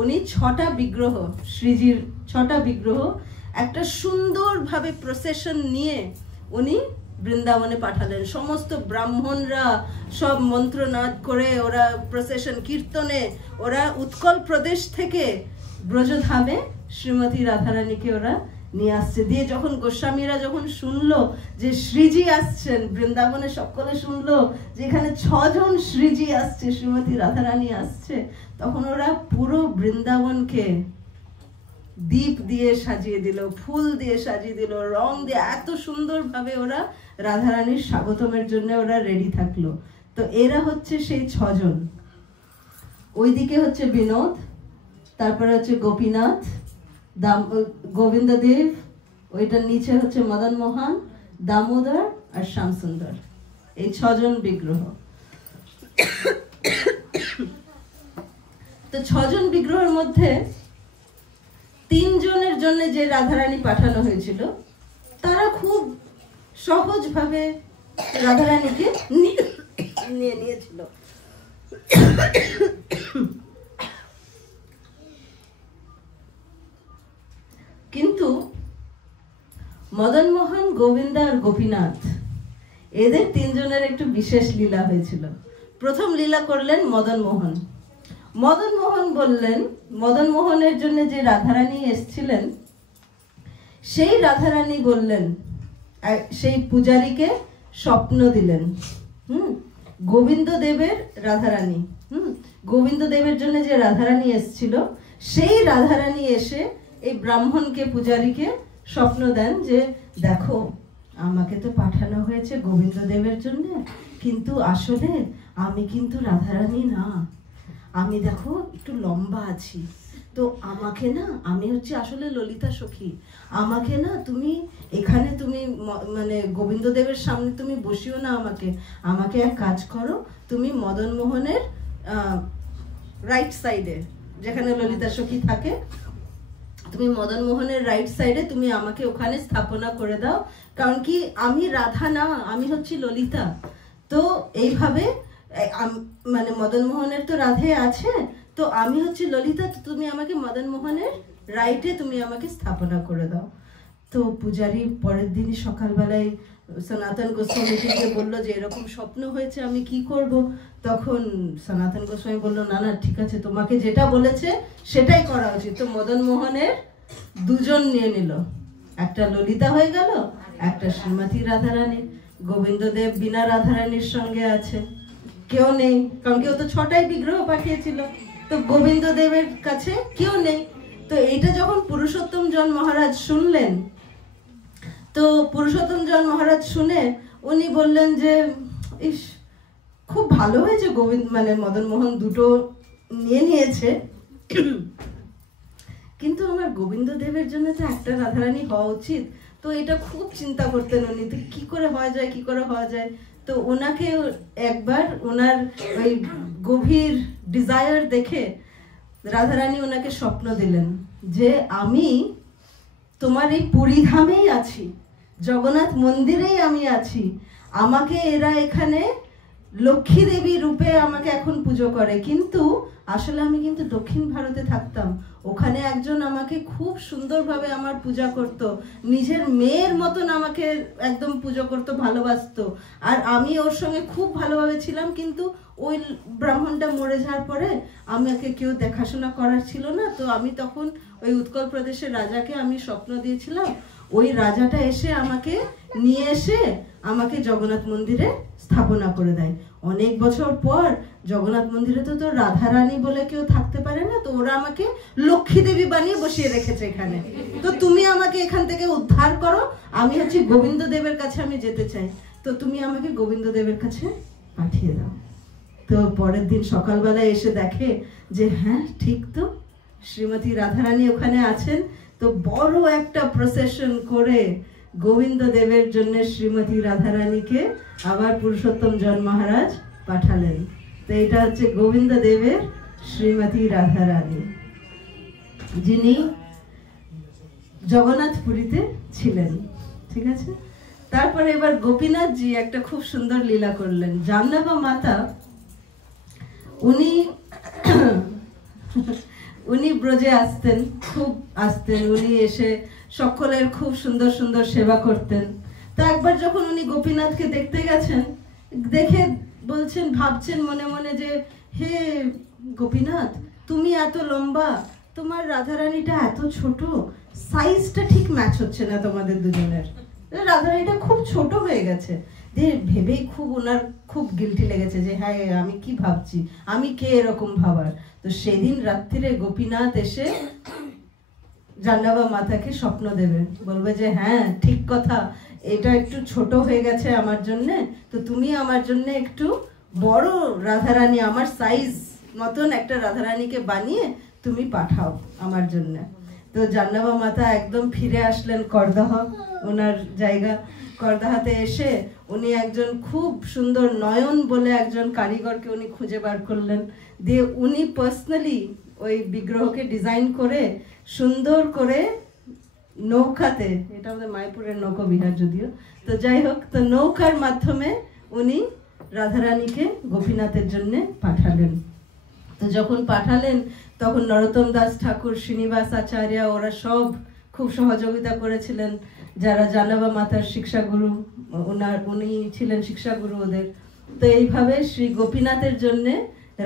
উনি 6টা বিগ্রহ, শ্রীজির 6টা বিগ্রহ একটা সুন্দরভাবে প্রসেশন নিয়ে উনি বৃন্দাবনে পাঠালেন। সমস্ত ব্রাহ্মণরা সব মন্ত্রনাদ করে ওরা প্রসেশন কীর্তনে ওরা উৎকল প্রদেশ থেকে ব্রজধামে শ্রীমতী রাধারানীকে ওরা নিয়ে আসছে। দিয়ে যখন গোস্বামীরা যখন শুনলো যে শ্রীজি আসছেন বৃন্দাবনে, সকলে শুনলো যে এখানে 6 জন শ্রীজি আসছে, শ্রীমতী রাধারানী আসছে, তখন ওরা পুরো বৃন্দাবনকে দীপ দিয়ে সাজিয়ে দিল, ফুল দিয়ে সাজিয়ে দিল, রং দিয়ে এত সুন্দরভাবে ওরা রাধারানীর স্বাগতমের জন্য ওরা রেডি থাকলো। তো এরা হচ্ছে সেই 6 জন। ওইদিকে হচ্ছে বিনোদ, তারপরে হচ্ছে গোপীনাথ, গোবিন্দদেব, ওইটার নিচে হচ্ছে মদন মোহন, দামোদর আর শ্যামসুন্দর, এই 6 জন বিগ্রহ। তো 6 জন বিগ্রহের মধ্যে 3 জনের জন্য যে রাধারানী পাঠানো হয়েছিল তারা খুব সহজভাবে রাধারানীকে নিয়ে নিয়েছিল। কিন্তু মদন মোহন, গোবিন্দ আর গোপীনাথ, এদের 3 জনের একটু বিশেষ লীলা হয়েছিল। প্রথম লীলা করলেন মদন মোহন। মদন মোহন বললেন, মদন মোহনের জন্য যে রাধারানী এসেছিলেন সেই রাধারানী বললেন, সেই পূজারীকে স্বপ্ন দিলেন, গোবিন্দ দেবের রাধারানী, গোবিন্দ দেবের জন্য যে রাধারানী এসেছিল সেই রাধারানী এসে এই ব্রাহ্মণকে, পূজারীকে স্বপ্ন দেন যে দেখো, আমাকে তো পাঠানো হয়েছে গোবিন্দ দেবের জন্য, কিন্তু আসলে আমি কিন্তু রাধারানী না, আমি দেখো একটু লম্বা আছি, তো আমাকে না, আমি হচ্ছে আসলে ললিতা সখী, আমাকে না তুমি এখানে তুমি মানে গোবিন্দ দেবের সামনে তুমি বসিও না, আমাকে এক কাজ করো, তুমি মদন মোহনের রাইট সাইডে যেখানে ললিতা সখী থাকে, তুমি মদন মোহনের রাইট সাইডে তুমি আমাকে ওখানে স্থাপনা করে দাও, কারণ কি আমি রাধা না, আমি হচ্ছি ললিতা। তো এইভাবে মানে মদন মোহনের তো রাধে আছে, তো আমি হচ্ছি ললিতা, তো তুমি আমাকে মদন মোহনের রাইটে তুমি আমাকে স্থাপনা করে দাও। তো পূজারী পরের দিনই সকালবেলায় সনাতন গোস্বামীকে বললো যে এরকম স্বপ্ন হয়েছে, আমি কি করব? তখন সনাতন গোস্বামী বললো না না ঠিক আছে, তোমাকে যেটা বলেছে সেটাই করা উচিত। তো মদন মোহনের 2 জন নিয়ে নিল, একটা ললিতা হয়ে গেল, একটা শ্রীমতী রাধারানী। গোবিন্দদেব বিনা রাধারানীর সঙ্গে আছে, কেউ নেই, কারণ কেউ তো 6টাই বিগ্রহ পাঠিয়েছিল, তো গোবিন্দ দেবের কাছে কেউ নেই। তো এইটা যখন পুরুষোত্তম জন মহারাজ শুনলেন, তো পুরুষোত্তম জন মহারাজ শুনে উনি বললেন যে ইস, খুব ভালো হয়েছে গোবিন্দ মানে মদন মোহন 2টো নিয়ে নিয়েছে, কিন্তু আমার গোবিন্দ দেবের জন্য তো একটা রাধারানী হওয়া উচিত। তো এটা খুব চিন্তা করতেন উনি, তো কি করে হওয়া যায়, কি করে হওয়া যায়। তো ওনাকে একবার ওনার ওই গভীর ডিজায়ার দেখে রাধারানী ওনাকে স্বপ্ন দিলেন যে আমি তোমার এই পুরীধামেই আছি, জগন্নাথ মন্দিরেই আমি আছি, আমাকে এরা এখানে লক্ষ্মী দেবী রূপে আমাকে এখন পুজো করে, কিন্তু আসলে আমি কিন্তু দক্ষিণ ভারতে থাকতাম, ওখানে একজন আমাকে খুব সুন্দরভাবে আমার পূজা করত, নিজের মেয়ের মতন আমাকে একদম পুজো করত, ভালোবাসতো, আর আমি ওর সঙ্গে খুব ভালোভাবে ছিলাম। কিন্তু ওই ব্রাহ্মণটা মরে যাওয়ার পরে আমাকে কেউ দেখাশোনা করার ছিল না, তো আমি তখন ওই উৎকল প্রদেশের রাজাকে আমি স্বপ্ন দিয়েছিলাম, ওই রাজাটা এসে আমাকে নিয়ে এসে আমাকে জগন্নাথ মন্দিরে স্থাপনা করে দেয়। অনেক বছর পর জগন্নাথ মন্দিরে তো রাধারানী বলে কেউ থাকতে পারে না, তো ওরা আমাকে লক্ষ্মী দেবী বানিয়ে বসিয়ে রেখেছে এখানে, তো তুমি আমাকে এখান থেকে উদ্ধার করো, আমি হচ্ছে গোবিন্দ দেবের কাছে আমি যেতে চাই, তো তুমি আমাকে গোবিন্দ দেবের কাছে পাঠিয়ে দাও। তো পরের দিন সকালবেলায় এসে দেখে যে হ্যাঁ ঠিক তো, শ্রীমতী রাধারানী ওখানে আছেন, তো বড় একটা প্রসেশন করে গোবিন্দ দেবের জন্য শ্রীমতী রাধারানীকে আবার পুরুষোত্তম জন মহারাজ পাঠালেন। তো এটা হচ্ছে গোবিন্দ দেবের শ্রীমতী রাধারানী, যিনি জগন্নাথপুরীতে ছিলেন। ঠিক আছে, তারপরে এবার গোপীনাথ জি একটা খুব সুন্দর লীলা করলেন। জাহ্নবী মাতা উনি ব্রজে আসতেন, খুব আসতেন, উনি এসে সকলের খুব সুন্দর সুন্দর সেবা করতেন। তা একবার যখন উনি গোপীনাথকে দেখতে গেছেন, দেখে বলছেন, ভাবছেন মনে মনে যে হে গোপীনাথ, তুমি এত লম্বা, তোমার রাধারানীটা এত ছোট, সাইজটা ঠিক ম্যাচ হচ্ছে না তোমাদের দুজনের, রাধারানীটা খুব ছোট হয়ে গেছে। ভেবেই খুব ওনার খুব গিল্টি লেগেছে যে হ্যাঁ আমি কি ভাবছি, আমি কে এরকম ভাবার। তো সেদিন রাত্রিরে গোপীনাথ এসে জাহ্নবী মাতাকে স্বপ্ন দেবে, বলবে যে হ্যাঁ ঠিক কথা, এটা একটু ছোট হয়ে গেছে আমার জন্য, তো তুমি আমার জন্য একটু বড় রাধারানী, আমার সাইজ মতন একটা রাধারানীকে বানিয়ে তুমি পাঠাও আমার জন্য। তো জাহ্নবী মাতা একদম ফিরে আসলেন করদহ, ওনার জায়গা করদাহাতে এসে উনি একজন খুব সুন্দর নয়ন বলে একজন কারিগরকে উনি খুঁজে বার করলেন, দিয়ে উনি পার্সোনালি ওই বিগ্রহকে ডিজাইন করে সুন্দর করে নৌকাতে, এটা আমাদের মায়াপুরের নৌকা বিহার যদিও, তো যাই হোক, তো নৌকার মাধ্যমে উনি রাধারানীকে গোপীনাথের জন্য পাঠালেন। তো যখন পাঠালেন তখন নরোত্তম দাস ঠাকুর, শ্রীনিবাস আচার্য, ওরা সব খুব সহযোগিতা করেছিলেন, যারা জাহ্নবী মাতার শিক্ষাগুরু, উনি ছিলেন শিক্ষাগুরু ওদের। তো এইভাবে শ্রী গোপীনাথের জন্য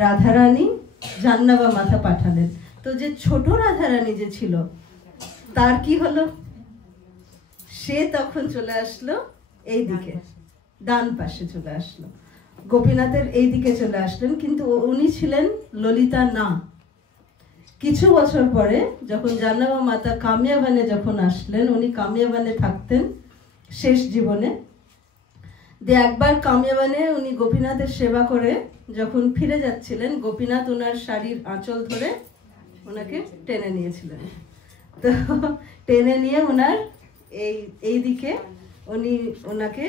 রাধারানী জাহ্নবী মাতা পাঠালেন। তো যে ছোট রাধারানী যে ছিল তার কি হলো, সে তখন চলে আসলো এই দিকে, ডান পাশে চলে আসলো, গোপীনাথের এই দিকে চলে আসলেন, কিন্তু উনি ছিলেন ললিতা না। কিছু বছর পরে যখন জাহ্নবী মাতা কামিয়াবানে যখন আসলেন, উনি কামিয়াবানে থাকতেন শেষ জীবনে, একবার কামিয়াবানে উনি গোপীনাথের সেবা করে যখন ফিরে যাচ্ছিলেন, গোপীনাথ ওনার শাড়ির আঁচল ধরে ওনাকে টেনে নিয়েছিলেন। তো টেনে নিয়ে ওনার এই দিকে উনি ওনাকে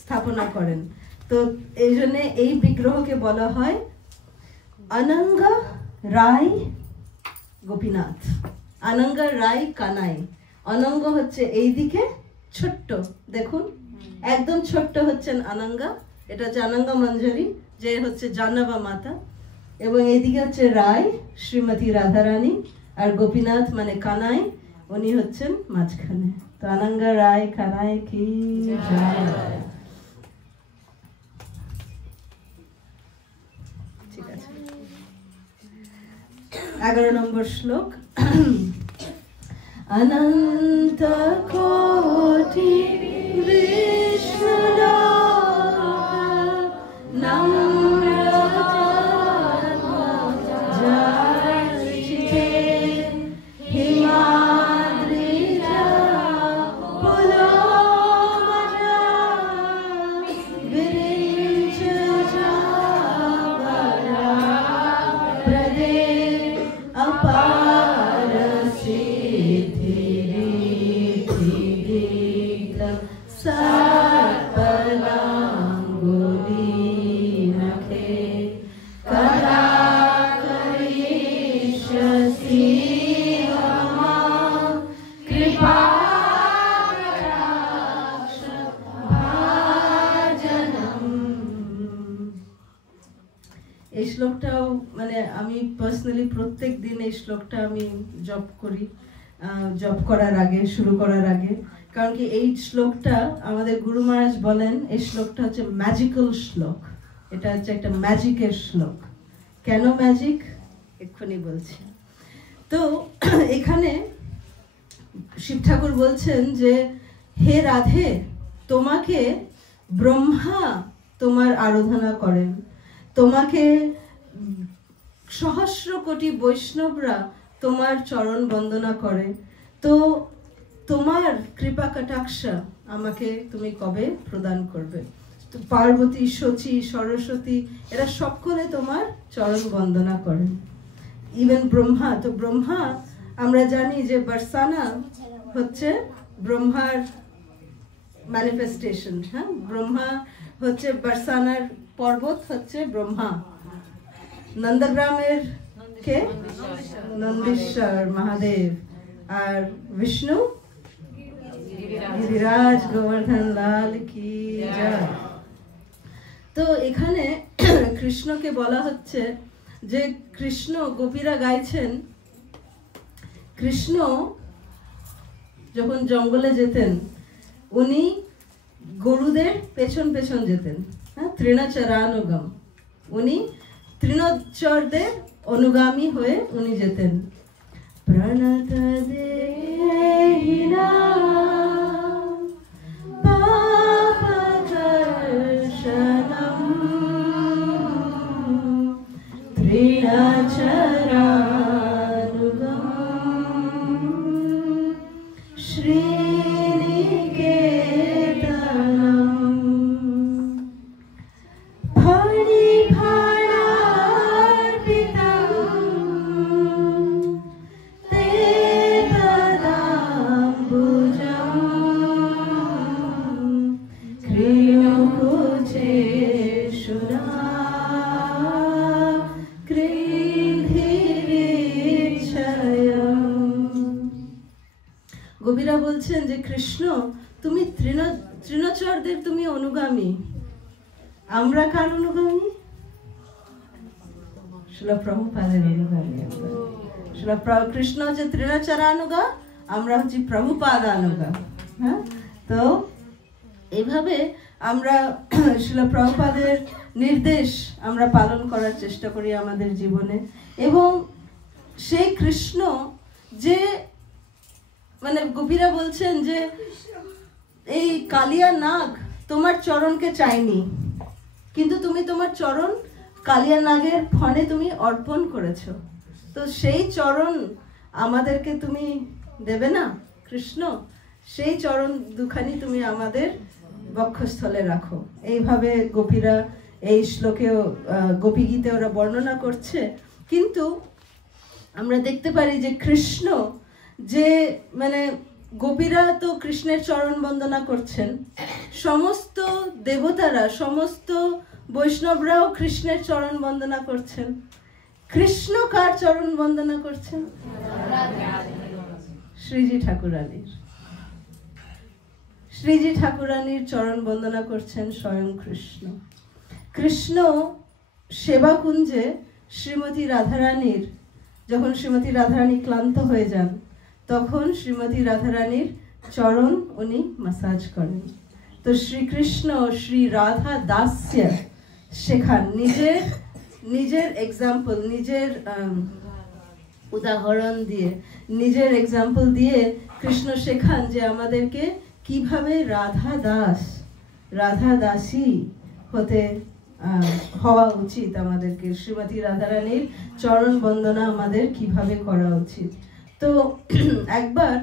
স্থাপনা করেন। তো এই জন্য এই বিগ্রহকে বলা হয় অনঙ্গা রায় গোপীনাথ, অনঙ্গা রায় কানাই। অনঙ্গ হচ্ছে এই দিকে ছোট্ট, দেখুন একদম ছোট্ট হচ্ছেন অনঙ্গা, এটা হচ্ছে অনঙ্গা মঞ্জরি, যে হচ্ছে জাহ্নবী মাতা, এবং এইদিকে হচ্ছে রায় শ্রীমতী রাধারানী, আর গোপীনাথ মানে কানাই, উনি হচ্ছেন মাঝখানে। তো অনঙ্গা রায় কানাই কি জয়। ঠিক আছে, 11 নম্বর শ্লোক। অনন্ত কোটি বিষ্ণু এই শ্লোকটাও মানে আমি পার্সোনালি প্রত্যেক দিন এই শ্লোকটা আমি জপ করি, জপ করার আগে, শুরু করার আগে। কারণ কি এই শ্লোকটা আমাদের গুরু মহারাজ বলেন এই শ্লোকটা হচ্ছে ম্যাজিক্যাল শ্লোক, এটা হচ্ছে একটা ম্যাজিকের শ্লোক। কেন ম্যাজিক এক্ষুনি বলছি। তো এখানে শিব ঠাকুর বলছেন যে হে রাধে, তোমাকে ব্রহ্মা তোমার আরাধনা করেন, তোমাকে সহস্র কোটি বৈষ্ণবরা তোমার চরণ বন্দনা করে, তো তোমার কৃপা কটাক্ষ আমাকে তুমি কবে প্রদান করবে? তো পার্বতী, সচী, সরস্বতী এরা সকলে তোমার চরণ বন্দনা করেন। ইভেন ব্রহ্মা, তো ব্রহ্মা আমরা জানি যে বর্ষানা হচ্ছে ব্রহ্মার ম্যানিফেস্টেশন। হ্যাঁ, ব্রহ্মা হচ্ছে বর্ষানার পর্বত হচ্ছে ব্রহ্মা। নন্দগ্রামের কে? নন্দীশ্বর মহাদেব। আর বিষ্ণু গিরিরাজ গোবর্ধন লাল কি জয়। তো এখানে কৃষ্ণকে বলা হচ্ছে যে কৃষ্ণ, গোপীরা গাইছেন কৃষ্ণ যখন জঙ্গলে যেতেন উনি গরুদের পেছন পেছন যেতেন। হ্যাঁ, তৃণচরানুগম, উনি তৃণচরদের অনুগামী হয়ে উনি যেতেন। প্রণত দেহিনা পাপকর্ষণম তৃণচরানুগম শ্রীনিকেতনম ফণিফণার্পিতম তে পদাম্বুজম ক্রিয়কুচেষুনা কৃধিরিচ্ছয়ম। গোপীরা বলছেন যে কৃষ্ণ তুমি তৃণচরদের তুমি অনুগামী, আমরা কার অনুগামী? শিলা প্রভুপাদের অনুগামী। কৃষ্ণ হচ্ছে তৃণচরানুগা, আমরা হচ্ছি প্রভুপাদানুগা। হ্যাঁ, তো এইভাবে আমরা শিলা প্রভুপাদের নির্দেশ আমরা পালন করার চেষ্টা করি আমাদের জীবনে। এবং সেই কৃষ্ণ যে মানে গোপীরা বলছেন যে এই কালিয়া নাগ তোমার চরণকে চাইনি, কিন্তু তুমি তোমার চরণ কালিয়া নাগের ফণে তুমি অর্পণ করেছো, তো সেই চরণ আমাদেরকে তুমি দেবে না কৃষ্ণ? সেই চরণ দুখানি তুমি আমাদের বক্ষস্থলে রাখো। এইভাবে গোপীরা এই শ্লোকেও গোপী গীতে ওরা বর্ণনা করছে। কিন্তু আমরা দেখতে পারি যে কৃষ্ণ যে মানে গোপীরা তো কৃষ্ণের চরণ বন্দনা করছেন, সমস্ত দেবতারা, সমস্ত বৈষ্ণবরাও কৃষ্ণের চরণ বন্দনা করছেন। কৃষ্ণ কার চরণ বন্দনা করছেন? শ্রীজি ঠাকুরানীর। শ্রীজি ঠাকুরানীর চরণ বন্দনা করছেন স্বয়ং কৃষ্ণ। কৃষ্ণ সেবা কুঞ্জে শ্রীমতী রাধারানীর, যখন শ্রীমতী রাধারানী ক্লান্ত হয়ে যান তখন শ্রীমতী রাধারানীর চরণ উনি মাসাজ করেন। তো শ্রীকৃষ্ণ শ্রী রাধা দাস্য শেখান, নিজের এক্সাম্পল, নিজের উদাহরণ দিয়ে, নিজের এক্সাম্পল দিয়ে কৃষ্ণ শেখান যে আমাদেরকে কিভাবে রাধা দাসী হতে হওয়া উচিত, আমাদেরকে শ্রীমতী রাধারানীর চরণ বন্দনা আমাদের কিভাবে করা উচিত। তো একবার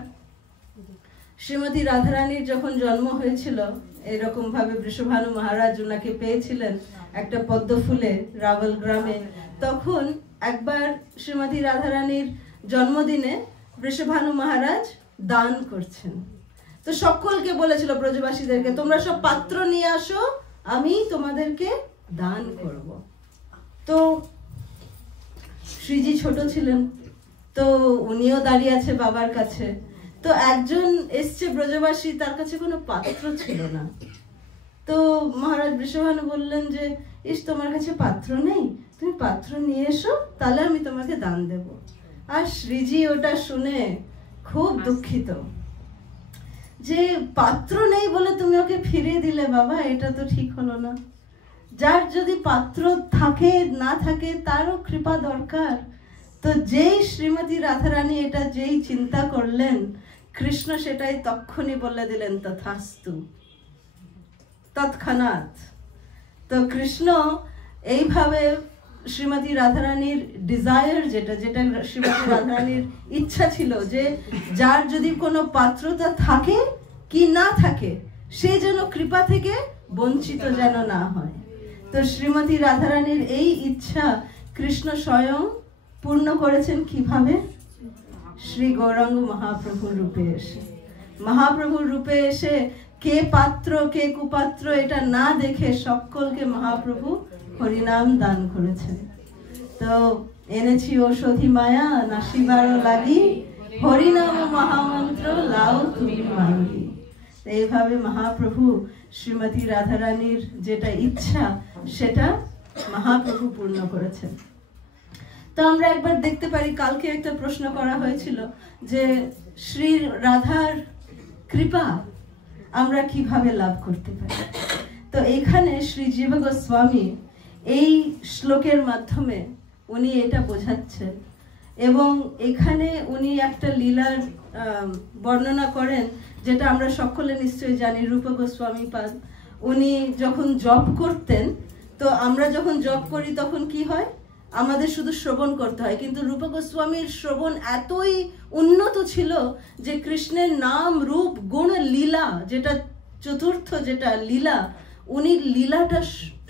শ্রীমতী রাধারানীর যখন জন্ম হয়েছিল, এরকম ভাবে বৃষভানু মহারাজ ওনাকে পেয়েছিলেন একটা পদ্ম ফুলে রাবল গ্রামে, তখন একবার শ্রীমতী রাধারানীর জন্মদিনে বৃষভানু মহারাজ দান করছেন। তো সকলকে বলেছিল, ব্রজবাসীদেরকে, তোমরা সব পাত্র নিয়ে আসো, আমি তোমাদেরকে দান করব। তো শ্রীজি ছোট ছিলেন, তো উনিও দাঁড়িয়ে আছে বাবার কাছে। তো একজন এসছে ব্রজবাসী, তার কাছে কোনো পাত্র ছিল না। তো মহারাজ বৃষভানু বললেন যে ইস তোমার কাছে পাত্র নেই, তুমি পাত্র নিয়ে এসো, তাহলে আমি তোমাকে দান দেব। আর শ্রীজি ওটা শুনে খুব দুঃখিত যে পাত্র নেই বলে তুমি ওকে ফিরিয়ে দিলে বাবা, এটা তো ঠিক হলো না। যার যদি পাত্র থাকে না থাকে তারও কৃপা দরকার। তো যেই শ্রীমতী রাধারানী এটা যেই চিন্তা করলেন, কৃষ্ণ সেটাই তক্ষুনি বলে দিলেন তথাস্তু, তৎক্ষণাৎ। তো কৃষ্ণ এইভাবে শ্রীমতী রাধারানীর ডিজায়ার, যেটা শ্রীমতী রাধারানীর ইচ্ছা ছিল যে যার যদি কোনো পাত্রতা থাকে কি না থাকে সে যেন কৃপা থেকে বঞ্চিত যেন না হয়। তো শ্রীমতী রাধারানীর এই ইচ্ছা কৃষ্ণ স্বয়ং পূর্ণ করেছেন কিভাবে? শ্রী গৌরাঙ্গ মহাপ্রভুর রূপে এসে। মহাপ্রভুর রূপে এসে কে পাত্র কে কুপাত্র এটা না দেখে সকলকে মহাপ্রভু হরিনাম দান করেছেন। তো এনেছি ঔষধি মায়া নাসিবার লাগি, হরিনাম মহামন্ত্র লাও তুমি মাঙ্গি। এইভাবে মহাপ্রভু শ্রীমতী রাধারানীর যেটা ইচ্ছা সেটা মহাপ্রভু পূর্ণ করেছেন। তো আমরা একবার দেখতে পারি, কালকে একটা প্রশ্ন করা হয়েছিল যে শ্রী রাধার কৃপা আমরা কিভাবে লাভ করতে পারি। তো এখানে শ্রী জীব গোস্বামী এই শ্লোকের মাধ্যমে উনি এটা বোঝাচ্ছেন, এবং এখানে উনি একটা লীলার বর্ণনা করেন যেটা আমরা সকলে নিশ্চয়ই জানি। রূপ গোস্বামী পাদ উনি যখন জপ করতেন, তো আমরা যখন জপ করি তখন কি হয়, আমাদের শুধু শ্রবণ করতে হয়, কিন্তু রূপ গোস্বামীর শ্রবণ এতই উন্নত ছিল যে কৃষ্ণের নাম রূপ গুণ লীলা, যেটা চতুর্থ যেটা লীলা, উনি লীলাটা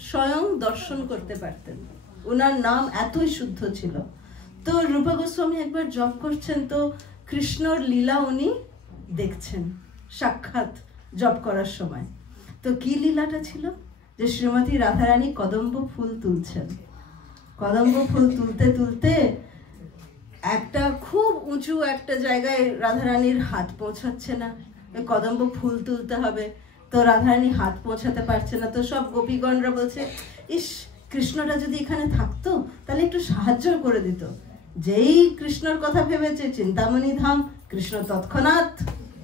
স্বয়ং দর্শন করতে পারতেন। ওনার নাম এতই শুদ্ধ ছিল। তো রূপ গোস্বামী একবার জপ করছেন, তো কৃষ্ণর লীলা উনি দেখছেন সাক্ষাৎ জপ করার সময়। তো কি লীলাটা ছিল, যে শ্রীমতী রাধারানী কদম্ব ফুল তুলছেন। কদম্ব ফুল তুলতে তুলতে একটা খুব উঁচু একটা জায়গায় রাধারানীর হাত পৌঁছাচ্ছে না, কদম্ব ফুল তুলতে হবে, তো রাধারানী হাত পৌঁছাতে পারছে না। তো সব গোপীগণরা বলছে, ইস কৃষ্ণটা যদি এখানে থাকতো তাহলে একটু সাহায্য করে দিত। যেই কৃষ্ণর কথা ভেবেছে চিন্তামণি ধাম, কৃষ্ণ তৎক্ষণাৎ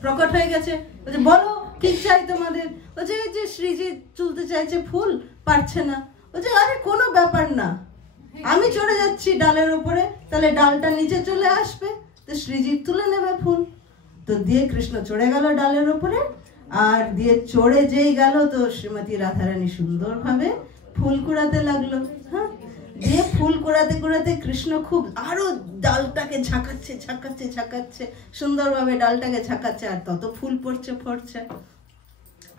প্রকট হয়ে গেছে, বলছে বলো কি চাই তোমাদের। বলছে এই যে শ্রীজি তুলতে চাইছে ফুল, পারছে না। বলছে আরে কোনো ব্যাপার না, আমি চড়ে যাচ্ছি ডালের উপরে, তাহলে ডালটা নিচে চলে আসবে, তো শ্রীজি তুলে নেবে ফুল। তো দিয়ে কৃষ্ণ চড়ে গেল ডালের উপরে, আর দিয়ে চড়ে যেই গেল, তো শ্রীমতী রাধারানী সুন্দরভাবে ফুল কুড়াতে লাগলো। হ্যাঁ, দিয়ে ফুল কুড়াতে কুড়াতে কৃষ্ণ খুব আরো ডালটাকে ঝাঁকাচ্ছে ঝাঁকাচ্ছে ঝাঁকাচ্ছে, সুন্দরভাবে ডালটাকে ঝাঁকাচ্ছে, আর তত ফুল পড়ছে পড়ছে।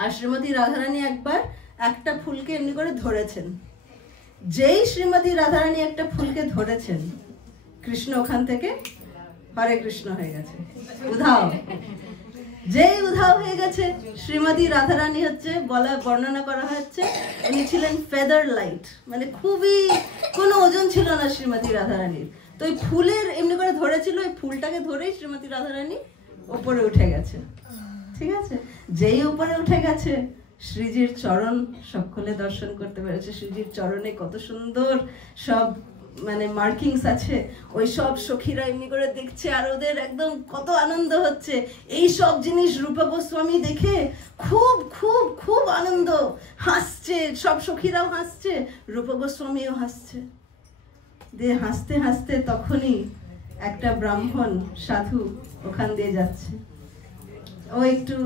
আর শ্রীমতী রাধারানী একবার একটা ফুলকে এমনি করে ধরেছেন। যেই শ্রীমতী রাধারানী একটা ফুলকে ধরেছেন, কৃষ্ণ ওখান থেকে হরে কৃষ্ণ হয়ে গেছে, উধাও। যেই উধাও হয়ে গেছে, শ্রীমতী রাধারানী হচ্ছে বর্ণনা করা হচ্ছে উনি ছিলেন ফেদার লাইট, মানে খুবই কোনো ওজন ছিল না শ্রীমতী রাধারানীর। তো ওই ফুলের এমনি করে ধরেছিল, ওই ফুলটাকে ধরেই শ্রীমতী রাধারানী উপরে উঠে গেছে। ঠিক আছে, যেই উপরে উঠে গেছে, শ্রীজির চরণ সকলে দর্শন করতে পেরেছে। শ্রীজির চরণে কত সুন্দর সব মানে মার্কিংস আছে, ওই সব সখীরা এমনি করে দেখছে, আর ওদের একদম কত আনন্দ হচ্ছে। এই সব জিনিস রূপ গোস্বামী দেখে খুব খুব খুব আনন্দ, হাসছে, সব সখীরাও হাসছে, রূপ গোস্বামীও হাসছে। দিয়ে হাসতে হাসতে তখনই একটা ব্রাহ্মণ সাধু ওখান দিয়ে যাচ্ছে, ও একটু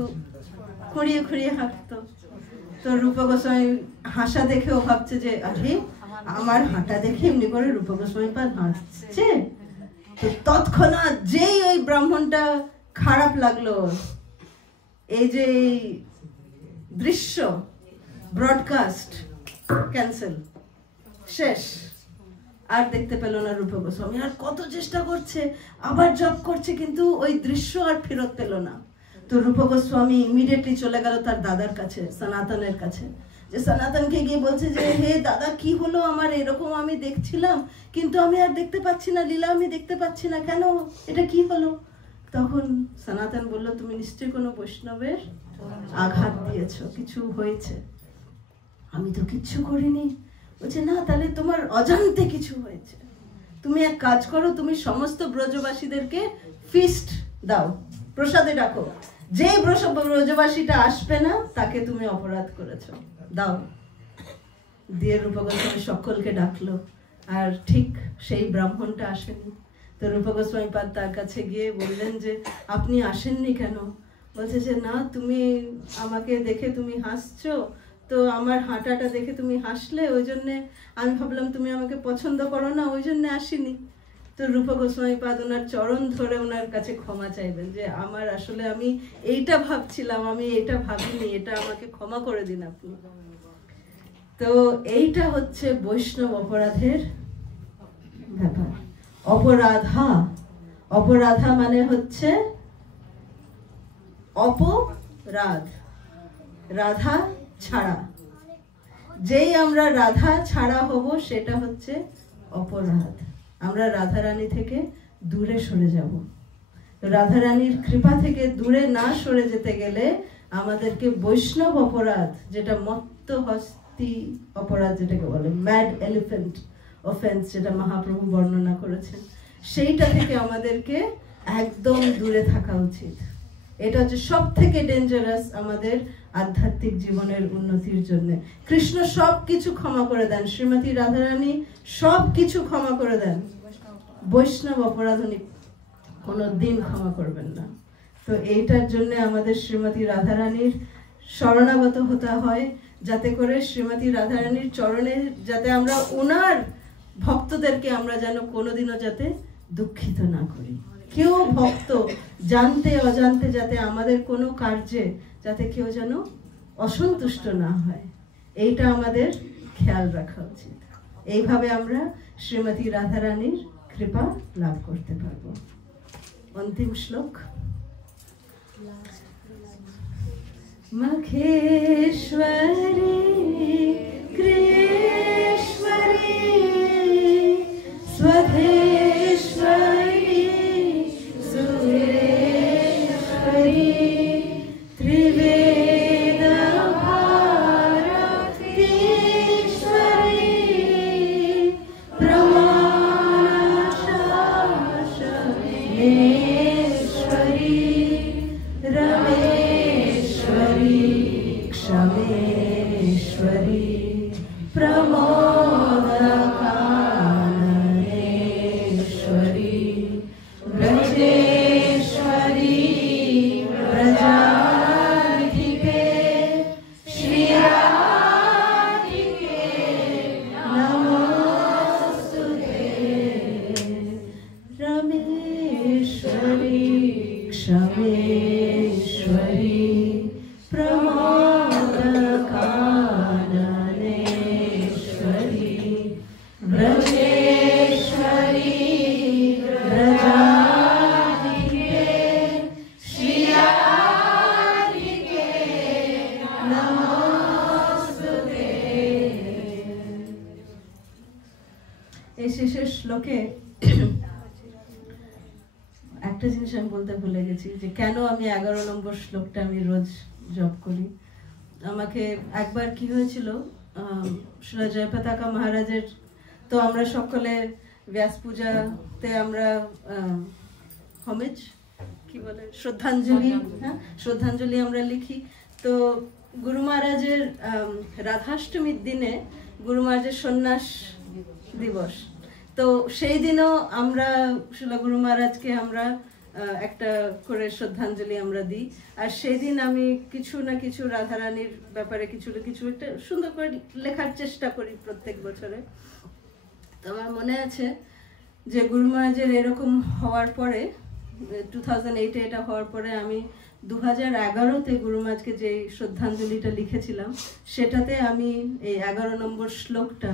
খুঁড়িয়ে খুঁড়িয়ে হাঁটতো। তো রূপ গোস্বামী হাসা দেখে ও ভাবছে যে আরে আমার হাঁটা দেখে এমনি করে রূপ গোস্বামী পাদ হাসছে। তো তৎক্ষণাৎ যেই ওই ব্রাহ্মণটা খারাপ লাগলো, এই যে দৃশ্য ব্রডকাস্ট ক্যান্সেল, শেষ, আর দেখতে পেল না রূপ গোস্বামী। আর কত চেষ্টা করছে, আবার জপ করছে, কিন্তু ওই দৃশ্য আর ফেরত পেল না। তো রূপ গোস্বামী ইমিডিয়েটলি চলে গেল তার দাদার কাছে, সনাতনের কাছে, যে সনাতনকে গিয়ে বলছে যে হে দাদা কি হলো আমার, এরকম আমি দেখছিলাম কিন্তু আমি আর দেখতে পাচ্ছি না, লীলা আমি দেখতে পাচ্ছি না, কেন এটা কি হলো? তখন সনাতন বলল তুমি নিশ্চয়ই কোনো বৈষ্ণবের আঘাত দিয়েছো, কিছু হয়েছে। আমি তো কিচ্ছু করিনি। বলছে না, তাহলে তোমার অজান্তে কিছু হয়েছে। তুমি এক কাজ করো, তুমি সমস্ত ব্রজবাসীদেরকে ফিস্ট দাও, প্রসাদে ডাকো, যেই ব্রজবাসীটা আসবে না তাকে তুমি অপরাধ করেছো, দাও। দিয়ে রূপা গোস্বামী সকলকে ডাকলো, আর ঠিক সেই ব্রাহ্মণটা আসেনি। তো রূপা গোস্বামী পাদ তার কাছে গিয়ে বললেন যে আপনি আসেননি কেন? বলছে যে না, তুমি আমাকে দেখে তুমি হাসছো, তো আমার হাঁটাটা দেখে তুমি হাসলে, ওই জন্যে আমি ভাবলাম তুমি আমাকে পছন্দ করো না, ওই জন্য আসিনি। তো রূপা গোস্বামী পাদ ওনার চরণ ধরে ওনার কাছে ক্ষমা চাইবেন যে আমার আসলে আমি এইটা ভাবছিলাম, আমি এটা ভাবিনি, এটা আমাকে ক্ষমা করে দিন আপনি। তো এইটা হচ্ছে বৈষ্ণব অপরাধের ব্যাপার। অপরাধা, অপরাধা মানে হচ্ছে অপরাধ, রাধা ছাড়া। যেই আমরা রাধা ছাড়া হব সেটা হচ্ছে অপরাধ। আমরা রাধা রানী থেকে দূরে সরে যাব। রাধা রানীর কৃপা থেকে দূরে না সরে যেতে গেলে আমাদেরকে বৈষ্ণব অপরাধ, যেটা মত্ত হস্তি অপরাধ যেটাকে বলে, ম্যাড এলিফ্যান্ট অফেন্স, যেটা মহাপ্রভু বর্ণনা করেছেন, সেইটা থেকে আমাদেরকে একদম দূরে থাকা উচিত। এটা হচ্ছে সব থেকে ডেঞ্জারাস আমাদের আধ্যাত্মিক জীবনের উন্নতির জন্য। কৃষ্ণ সব কিছু ক্ষমা করে দেন, শ্রীমতী রাধারানী সব কিছু ক্ষমা করে দেন, বৈষ্ণব অপরাধ উনি কোনোদিন ক্ষমা করবেন না। তো এইটার জন্য আমাদের শ্রীমতী রাধারানীর শরণাগত হতে হয়, যাতে করে শ্রীমতী রাধারানীর চরণে যাতে আমরা ওনার ভক্তদেরকে আমরা যেন কোনোদিনও যাতে দুঃখিত না করি। কেউ ভক্ত জানতে অজান্তে যাতে আমাদের কোনো কার্যে যাতে কেউ যেন অসন্তুষ্ট না হয়, এইটা আমাদের খেয়াল রাখা উচিত। এইভাবে আমরা শ্রীমতী রাধারানীর কৃপা লাভ করতে পারবো। অন্তিম শ্লোক। মখেশ্বরী ক্রিয়েশ্বরী স্বধেশ্বরী সুরেশ্বরী ত্রিবেদ ভারতীশ্বরী প্রমাণাশাসনেশ্বরী রমেশ্বরী क्षमेश्वरी प्रमोदकाननेश्वरी ब्रजेश्वरी ब्रजाधिके श्रीराधिके नमोस्तुते रमेश्वरी क्षमेश्वरी प्रमोदकाननेश्वरी ब्रजेश्वरी ब्रजाधिके श्रीराधिके नमोस्तुते। এই শেষের শ্লোকে একটা জিনিস আমি বলতে ভুলে গেছি, যে কেন আমি 11 নম্বর শ্লোকটা আমি রোজ জপ করি। আমাকে একবার কি হয়েছিল, শ্রী জয়পতাকা মহারাজের, তো আমরা সকলে ব্যাস পূজাতে আমরা হোমেজ কি বলে শ্রদ্ধাঞ্জলি, হ্যাঁ শ্রদ্ধাঞ্জলি আমরা লিখি। তো গুরু মহারাজের রাধাষ্টমীর দিনে গুরু মহারাজের সন্ন্যাস দিবস, তো সেই দিনও আমরা শিলা গুরু মহারাজকে আমরা একটা করে শ্রদ্ধাঞ্জলি আমরা দিই। আর সেই দিন আমি কিছু না কিছু রাধারানীর ব্যাপারে কিছু না কিছু একটা সুন্দর করে লেখার চেষ্টা করি প্রত্যেক বছরে। তো আমার মনে আছে যে গুরু মহারাজের এরকম হওয়ার পরে 2008-এ এটা হওয়ার পরে আমি 2011-তে গুরু মহারাজকে যে শ্রদ্ধাঞ্জলিটা লিখেছিলাম, সেটাতে আমি এই 11 নম্বর শ্লোকটা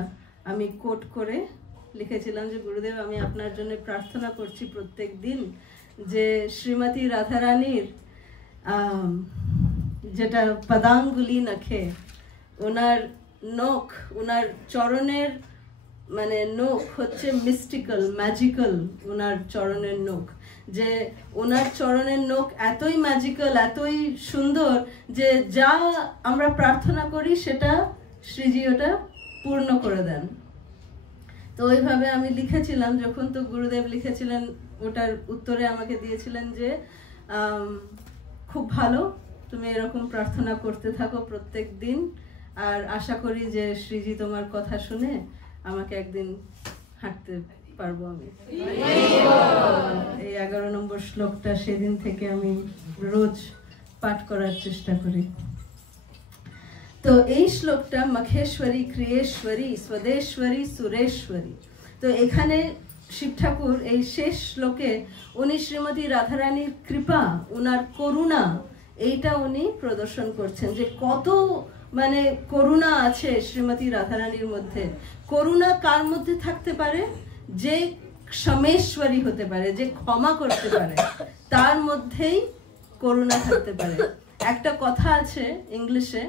আমি কোট করে লিখেছিলাম যে গুরুদেব, আমি আপনার জন্য প্রার্থনা করছি প্রত্যেক দিন যে শ্রীমতী রাধারানীর যেটা পদাঙ্গুলি নখে, ওনার নখ, ওনার চরণের মানে নখ হচ্ছে মিস্টিক্যাল, ম্যাজিক্যাল। ওনার চরণের নখ, যে ওনার চরণের নখ এতই ম্যাজিক্যাল, এতই সুন্দর যে যা আমরা প্রার্থনা করি সেটা শ্রীজি ওটা পূর্ণ করে দেন। তো ওইভাবে আমি লিখেছিলাম যখন, তো গুরুদেব লিখেছিলেন, ওটার উত্তরে আমাকে দিয়েছিলেন যে খুব ভালো, তুমি এরকম প্রার্থনা করতে থাকো প্রত্যেক দিন, আর আশা করি যে শ্রীজি তোমার কথা শুনে আমাকে একদিন হাঁটতে পারবো আমি। এই 11 নম্বর শ্লোকটা সেদিন থেকে আমি রোজ পাঠ করার চেষ্টা করি। তো এই শ্লোকটা মখেশ্বরী, ক্রিয়েশ্বরী, স্বদেশ্বরী, সুরেশ্বরী। তো এখানে শিব ঠাকুর এই শেষ শ্লোকে উনি শ্রীমতী রাধারানীর কৃপা, উনার করুণা, এইটা উনি প্রদর্শন করছেন যে কত মানে করুণা আছে শ্রীমতী রাধারানীর মধ্যে। করুণা কার মধ্যে থাকতে পারে? যে ক্ষমেশ্বরী হতে পারে, যে ক্ষমা করতে পারে, তার মধ্যেই করুণা থাকতে পারে। একটা কথা আছে ইংলিশে,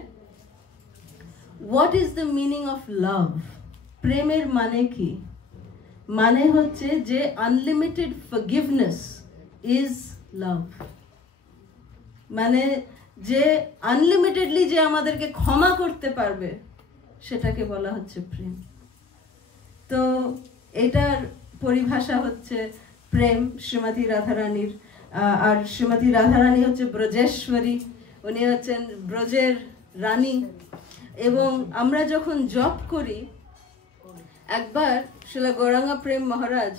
what is the meaning of love? প্রেমের মানে কি? মানে হচ্ছে যে আনলিমিটেড ফরগিভনেস ইজ লাভ। মানে যে আনলিমিটেডলি যে আমাদেরকে ক্ষমা করতে পারবে, সেটাকে বলা হচ্ছে প্রেম। তো এটার পরিভাষা হচ্ছে প্রেম শ্রীমতী রাধারানীর। আর শ্রীমতী রাধারানী হচ্ছে ব্রজেশ্বরী, উনি হচ্ছেন ব্রজের রানী। এবং আমরা যখন জপ করি, একবার শিলা গৌরাঙ্গ প্রেম মহারাজ,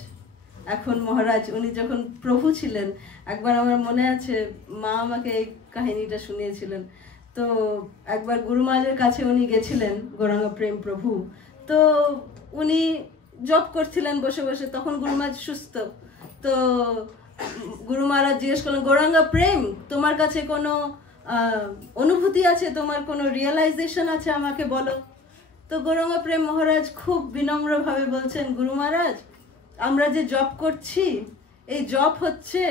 এখন মহারাজ, উনি যখন প্রভু ছিলেন, একবার আমার মনে আছে মা আমাকে এই কাহিনীটা শুনিয়েছিলেন। তো একবার গুরু মহারাজের কাছে উনি গেছিলেন, গৌরাঙ্গ প্রেম প্রভু। তো উনি জপ করছিলেন বসে বসে, তখন গুরু মহারাজ সুস্থ। তো গুরু মহারাজ জিজ্ঞেস করলেন, গৌরাঙ্গ প্রেম, তোমার কাছে কোনো অনুভূতি আছে, তোমার কোনো রিয়েলাইজেশন আছে, আমাকে বলো। তো গৌরাঙ্গ প্রেম মহারাজ খুব বিনম্রভাবে বলছেন, গুরু মহারাজ, আমরা যে জপ করছি, এই জপ হচ্ছে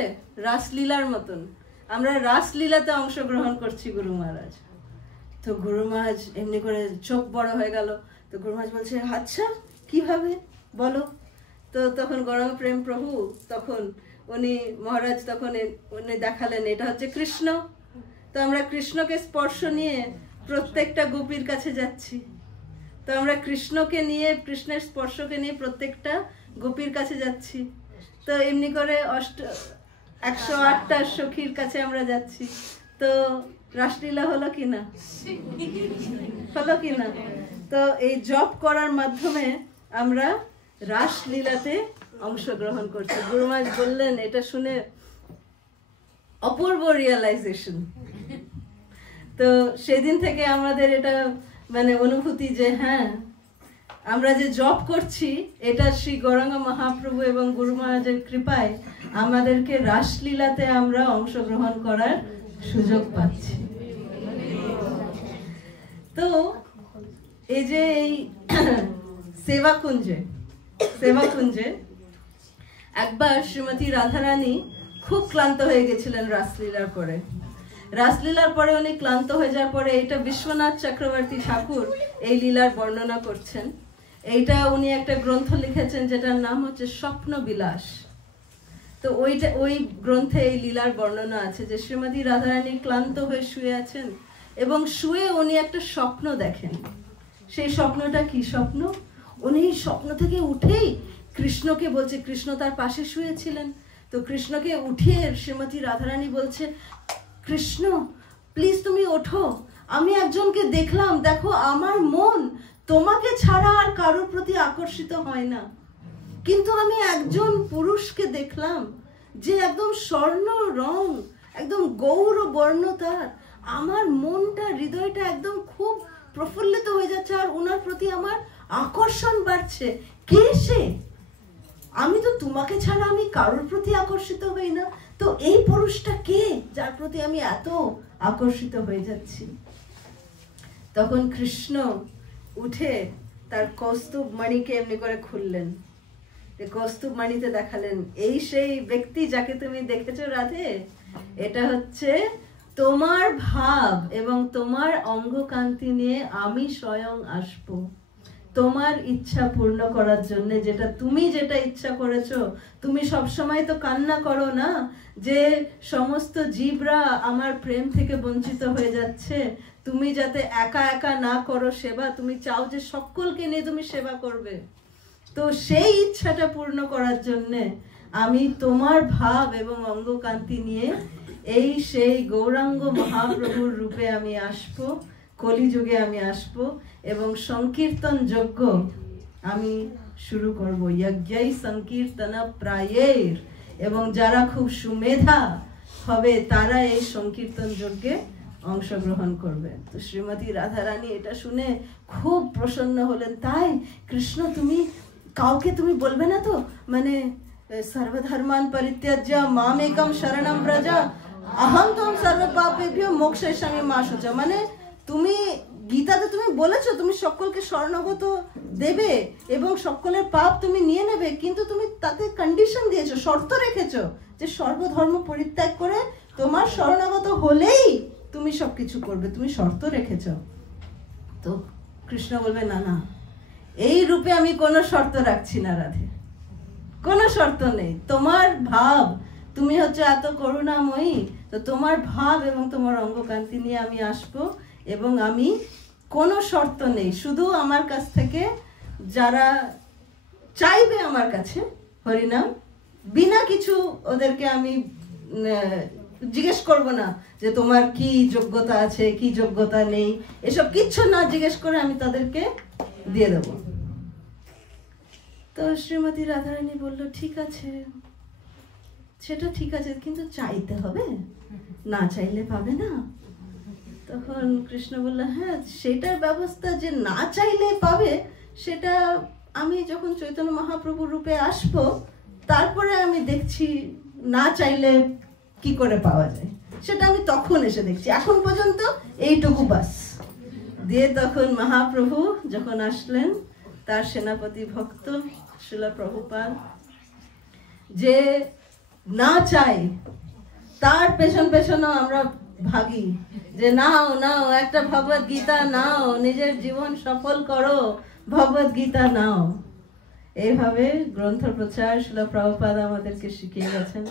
রাসলীলার মতন, আমরা রাসলীলাতে অংশগ্রহণ করছি গুরু মহারাজ। তো গুরু মহারাজ এমনি করে চোখ বড় হয়ে গেল। তো গুরু মহারাজ বলছে, আচ্ছা কিভাবে বলো? তো তখন গৌরাঙ্গ প্রেম প্রভু, তখন উনি মহারাজ তখন উনি দেখালেন, এটা হচ্ছে কৃষ্ণ। তো আমরা কৃষ্ণকে স্পর্শ নিয়ে প্রত্যেকটা গোপীর কাছে যাচ্ছি। তো আমরা কৃষ্ণকে নিয়ে, কৃষ্ণের স্পর্শকে নিয়ে প্রত্যেকটা গোপীর কাছে যাচ্ছি। তো এমনি করে 108টা সখীর কাছে আমরা যাচ্ছি। তো রাসলীলা হলো কিনা? হলো কিনা? তো এই জপ করার মাধ্যমে আমরা রাসলীলাতে অংশগ্রহণ করছি। গুরু মহারাজ বললেন, এটা শুনে অপূর্ব রিয়েলাইজেশন। তো সেদিন থেকে আমাদের এটা মানে অনুভূতি যে হ্যাঁ, আমরা যে জপ করছি, এটা শ্রী গৌরাঙ্গ মহাপ্রভু এবং গুরু মহারাজের কৃপায় আমাদেরকে রাসলীলাতে আমরা অংশগ্রহণ করার সুযোগ পাচ্ছি। তো এই যে এই সেবাকুঞ্জে একবার শ্রীমতী রাধারানী খুব ক্লান্ত হয়ে গেছিলেন রাসলীলার পরে। রাসলীলার পরে উনি ক্লান্ত হয়ে যাওয়ার পরে, এটা বিশ্বনাথ চক্রবর্তী ঠাকুর এই লীলার বর্ণনা করছেন। এইটা উনি একটা গ্রন্থ লিখেছেন যেটার নাম হচ্ছে স্বপ্ন বিলাস। তো ওই গ্রন্থে এই লীলার বর্ণনা আছে যে শ্রীমতী রাধারানী ক্লান্ত হয়ে শুয়ে আছেন এবং শুয়ে উনি একটা স্বপ্ন দেখেন। সেই স্বপ্নটা কি স্বপ্ন? উনি স্বপ্ন থেকে উঠেই কৃষ্ণকে বলছে, কৃষ্ণ তার পাশে শুয়েছিলেন। তো কৃষ্ণকে উঠিয়ে শ্রীমতী রাধারানী বলছে, কৃষ্ণ প্লিজ তুমি ওঠো, আমি একজনকে দেখলাম, দেখো আমার মন তোমাকে ছাড়া আর কারোর প্রতি আকর্ষিত হয় না, কিন্তু আমি একজন পুরুষকে দেখলাম যে একদম স্বর্ণ রং, একদম গৌর বর্ণ তার, আমার মনটা, হৃদয়টা একদম খুব প্রফুল্লিত হয়ে যাচ্ছে, আর ওনার প্রতি আমার আকর্ষণ বাড়ছে। কে সে? আমি তো তোমাকে ছাড়া আমি কারোর প্রতি আকর্ষিত হই না, তো এই পুরুষটা কে যার প্রতি আমি এত আকর্ষিত হয়ে যাচ্ছি? তখন কৃষ্ণ উঠে তার কৌস্তুভ মণিকে এমনি করে খুললেন, কৌস্তুভ মণিতে দেখালেন, এই সেই ব্যক্তি যাকে তুমি দেখেছো রাধে, এটা হচ্ছে তোমার ভাব এবং তোমার অঙ্গকান্তি নিয়ে আমি স্বয়ং আসবো, তোমার ইচ্ছা পূর্ণ করার জন্য, যেটা ইচ্ছা করেছো। তুমি সব সময় তো কান্না করো না যে সমস্ত জীবরা আমার প্রেম থেকে বঞ্চিত হয়ে যাচ্ছে, তুমি যাতে একা একা না করো সেবা, তুমি চাও যে সকলকে নিয়ে তুমি সেবা করবে। তো সেই ইচ্ছাটা পূর্ণ করার জন্য আমি তোমার ভাব এবং অঙ্গকান্তি নিয়ে সেই গৌরাঙ্গ মহাপ্রভুর রূপে আমি আসবো, কলিযুগে আমি আসবো এবং সংকীর্তন যজ্ঞ আমি শুরু করব। যজ্ঞই সংকীর্তন প্রায়ের, এবং যারা খুব সুমেধা হবে তারা এই সংকীর্তন যজ্ঞে অংশগ্রহণ করবে। তো শ্রীমতী রাধারানী এটা শুনে খুব প্রসন্ন হলেন। তাই কৃষ্ণ, তুমি কাউকে তুমি বলবে না তো, মানে সর্বধর্মান পরিত্যাজ্য মামেকম শরণম ব্রজ অহং ত্বং সর্বপাপেভ্যো মোক্ষয়িষ্যামি মা শুচা। মানে তুমি গীতাতে তুমি বলেছো তুমি সকলকে শরণাগত দেবে এবং সকলের পাপ তুমি নিয়ে নেবে, কিন্তু তুমি তাতে কন্ডিশন দিয়েছো, শর্ত রেখেছো যে সর্বধর্ম পরিত্যাগ করে তোমার শরণাগত হলেই তুমি সবকিছু করবে, তুমি শর্ত রেখেছো। তো কৃষ্ণ বলবে না না, এই রূপে আমি কোনো শর্ত রাখছি না রাধে, কোনো শর্ত নেই। তোমার ভাব, তুমি হচ্ছে এত করুণাময়ী, তো তোমার ভাব এবং তোমার অঙ্গকান্তি নিয়ে আমি আসবো এবং আমি কোনো শর্ত নেই, শুধু আমার কাছ থেকে যারা চাইবে আমার কাছে হরিনাম, বিনা কিছু ওদেরকে আমি জিজ্ঞেস করব না যে তোমার কি যোগ্যতা আছে কি যোগ্যতা নেই, এসব কিচ্ছু না জিজ্ঞেস করে আমি তাদেরকে দিয়ে দেব। তো শ্রীমতী রাধারানী বলল ঠিক আছে, সেটা ঠিক আছে, কিন্তু চাইতে হবে, না চাইলে পাবে না। তখন কৃষ্ণ বলল হ্যাঁ, সেটার ব্যবস্থা যে না চাইলে পাবে সেটা আমি যখন চৈতন্য মহাপ্রভুর রূপে আসবো তারপরে আমি দেখছি না চাইলে কি করে পাওয়া যায়, সেটা আমি তখন এসে দেখছি, এখন পর্যন্ত এইটুকু বাস। দিয়ে তখন মহাপ্রভু যখন আসলেন, তার সেনাপতি ভক্ত শ্রীল প্রভুপাদ যে না চাই তার পেছন পেছনও আমরা ভাগি, যে নাও নাও একটা ভগবত গীতা নাও, নিজের জীবন সফল করো, ভগবত গীতা নাও। এইভাবে গ্রন্থ প্রচার শ্রীল প্রভুপাদ আমাদেরকে শিখিয়ে গেছেন।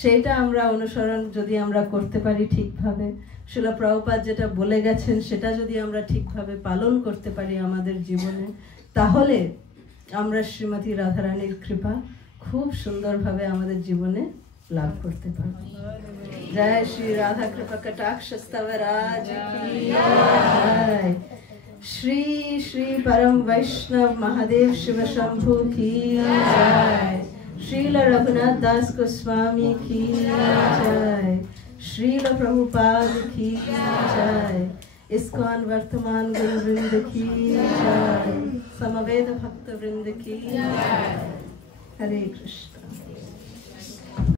সেটা আমরা অনুসরণ যদি আমরা করতে পারি ঠিকভাবে, শ্রীল প্রভুপাদ যেটা বলে গেছেন সেটা যদি আমরা ঠিকভাবে পালন করতে পারি আমাদের জীবনে, তাহলে আমরা শ্রীমতী রাধারানীর কৃপা খুব সুন্দরভাবে আমাদের জীবনে লাভ করতে পারব। জয় শ্রী রাধা কৃপা কটাক্ষ স্তব রাজ কি জয়। श्री श्री परम वैष्णव महादेव शिव शंभु की जय। श्रील रघुनाथ दास गोस्वामी की जय। श्रील प्रभुपाद की जय। इस्कॉन वर्तमान गुरु वृंद की जय। समवेत भक्त वृंद की जय। हरे कृष्ण।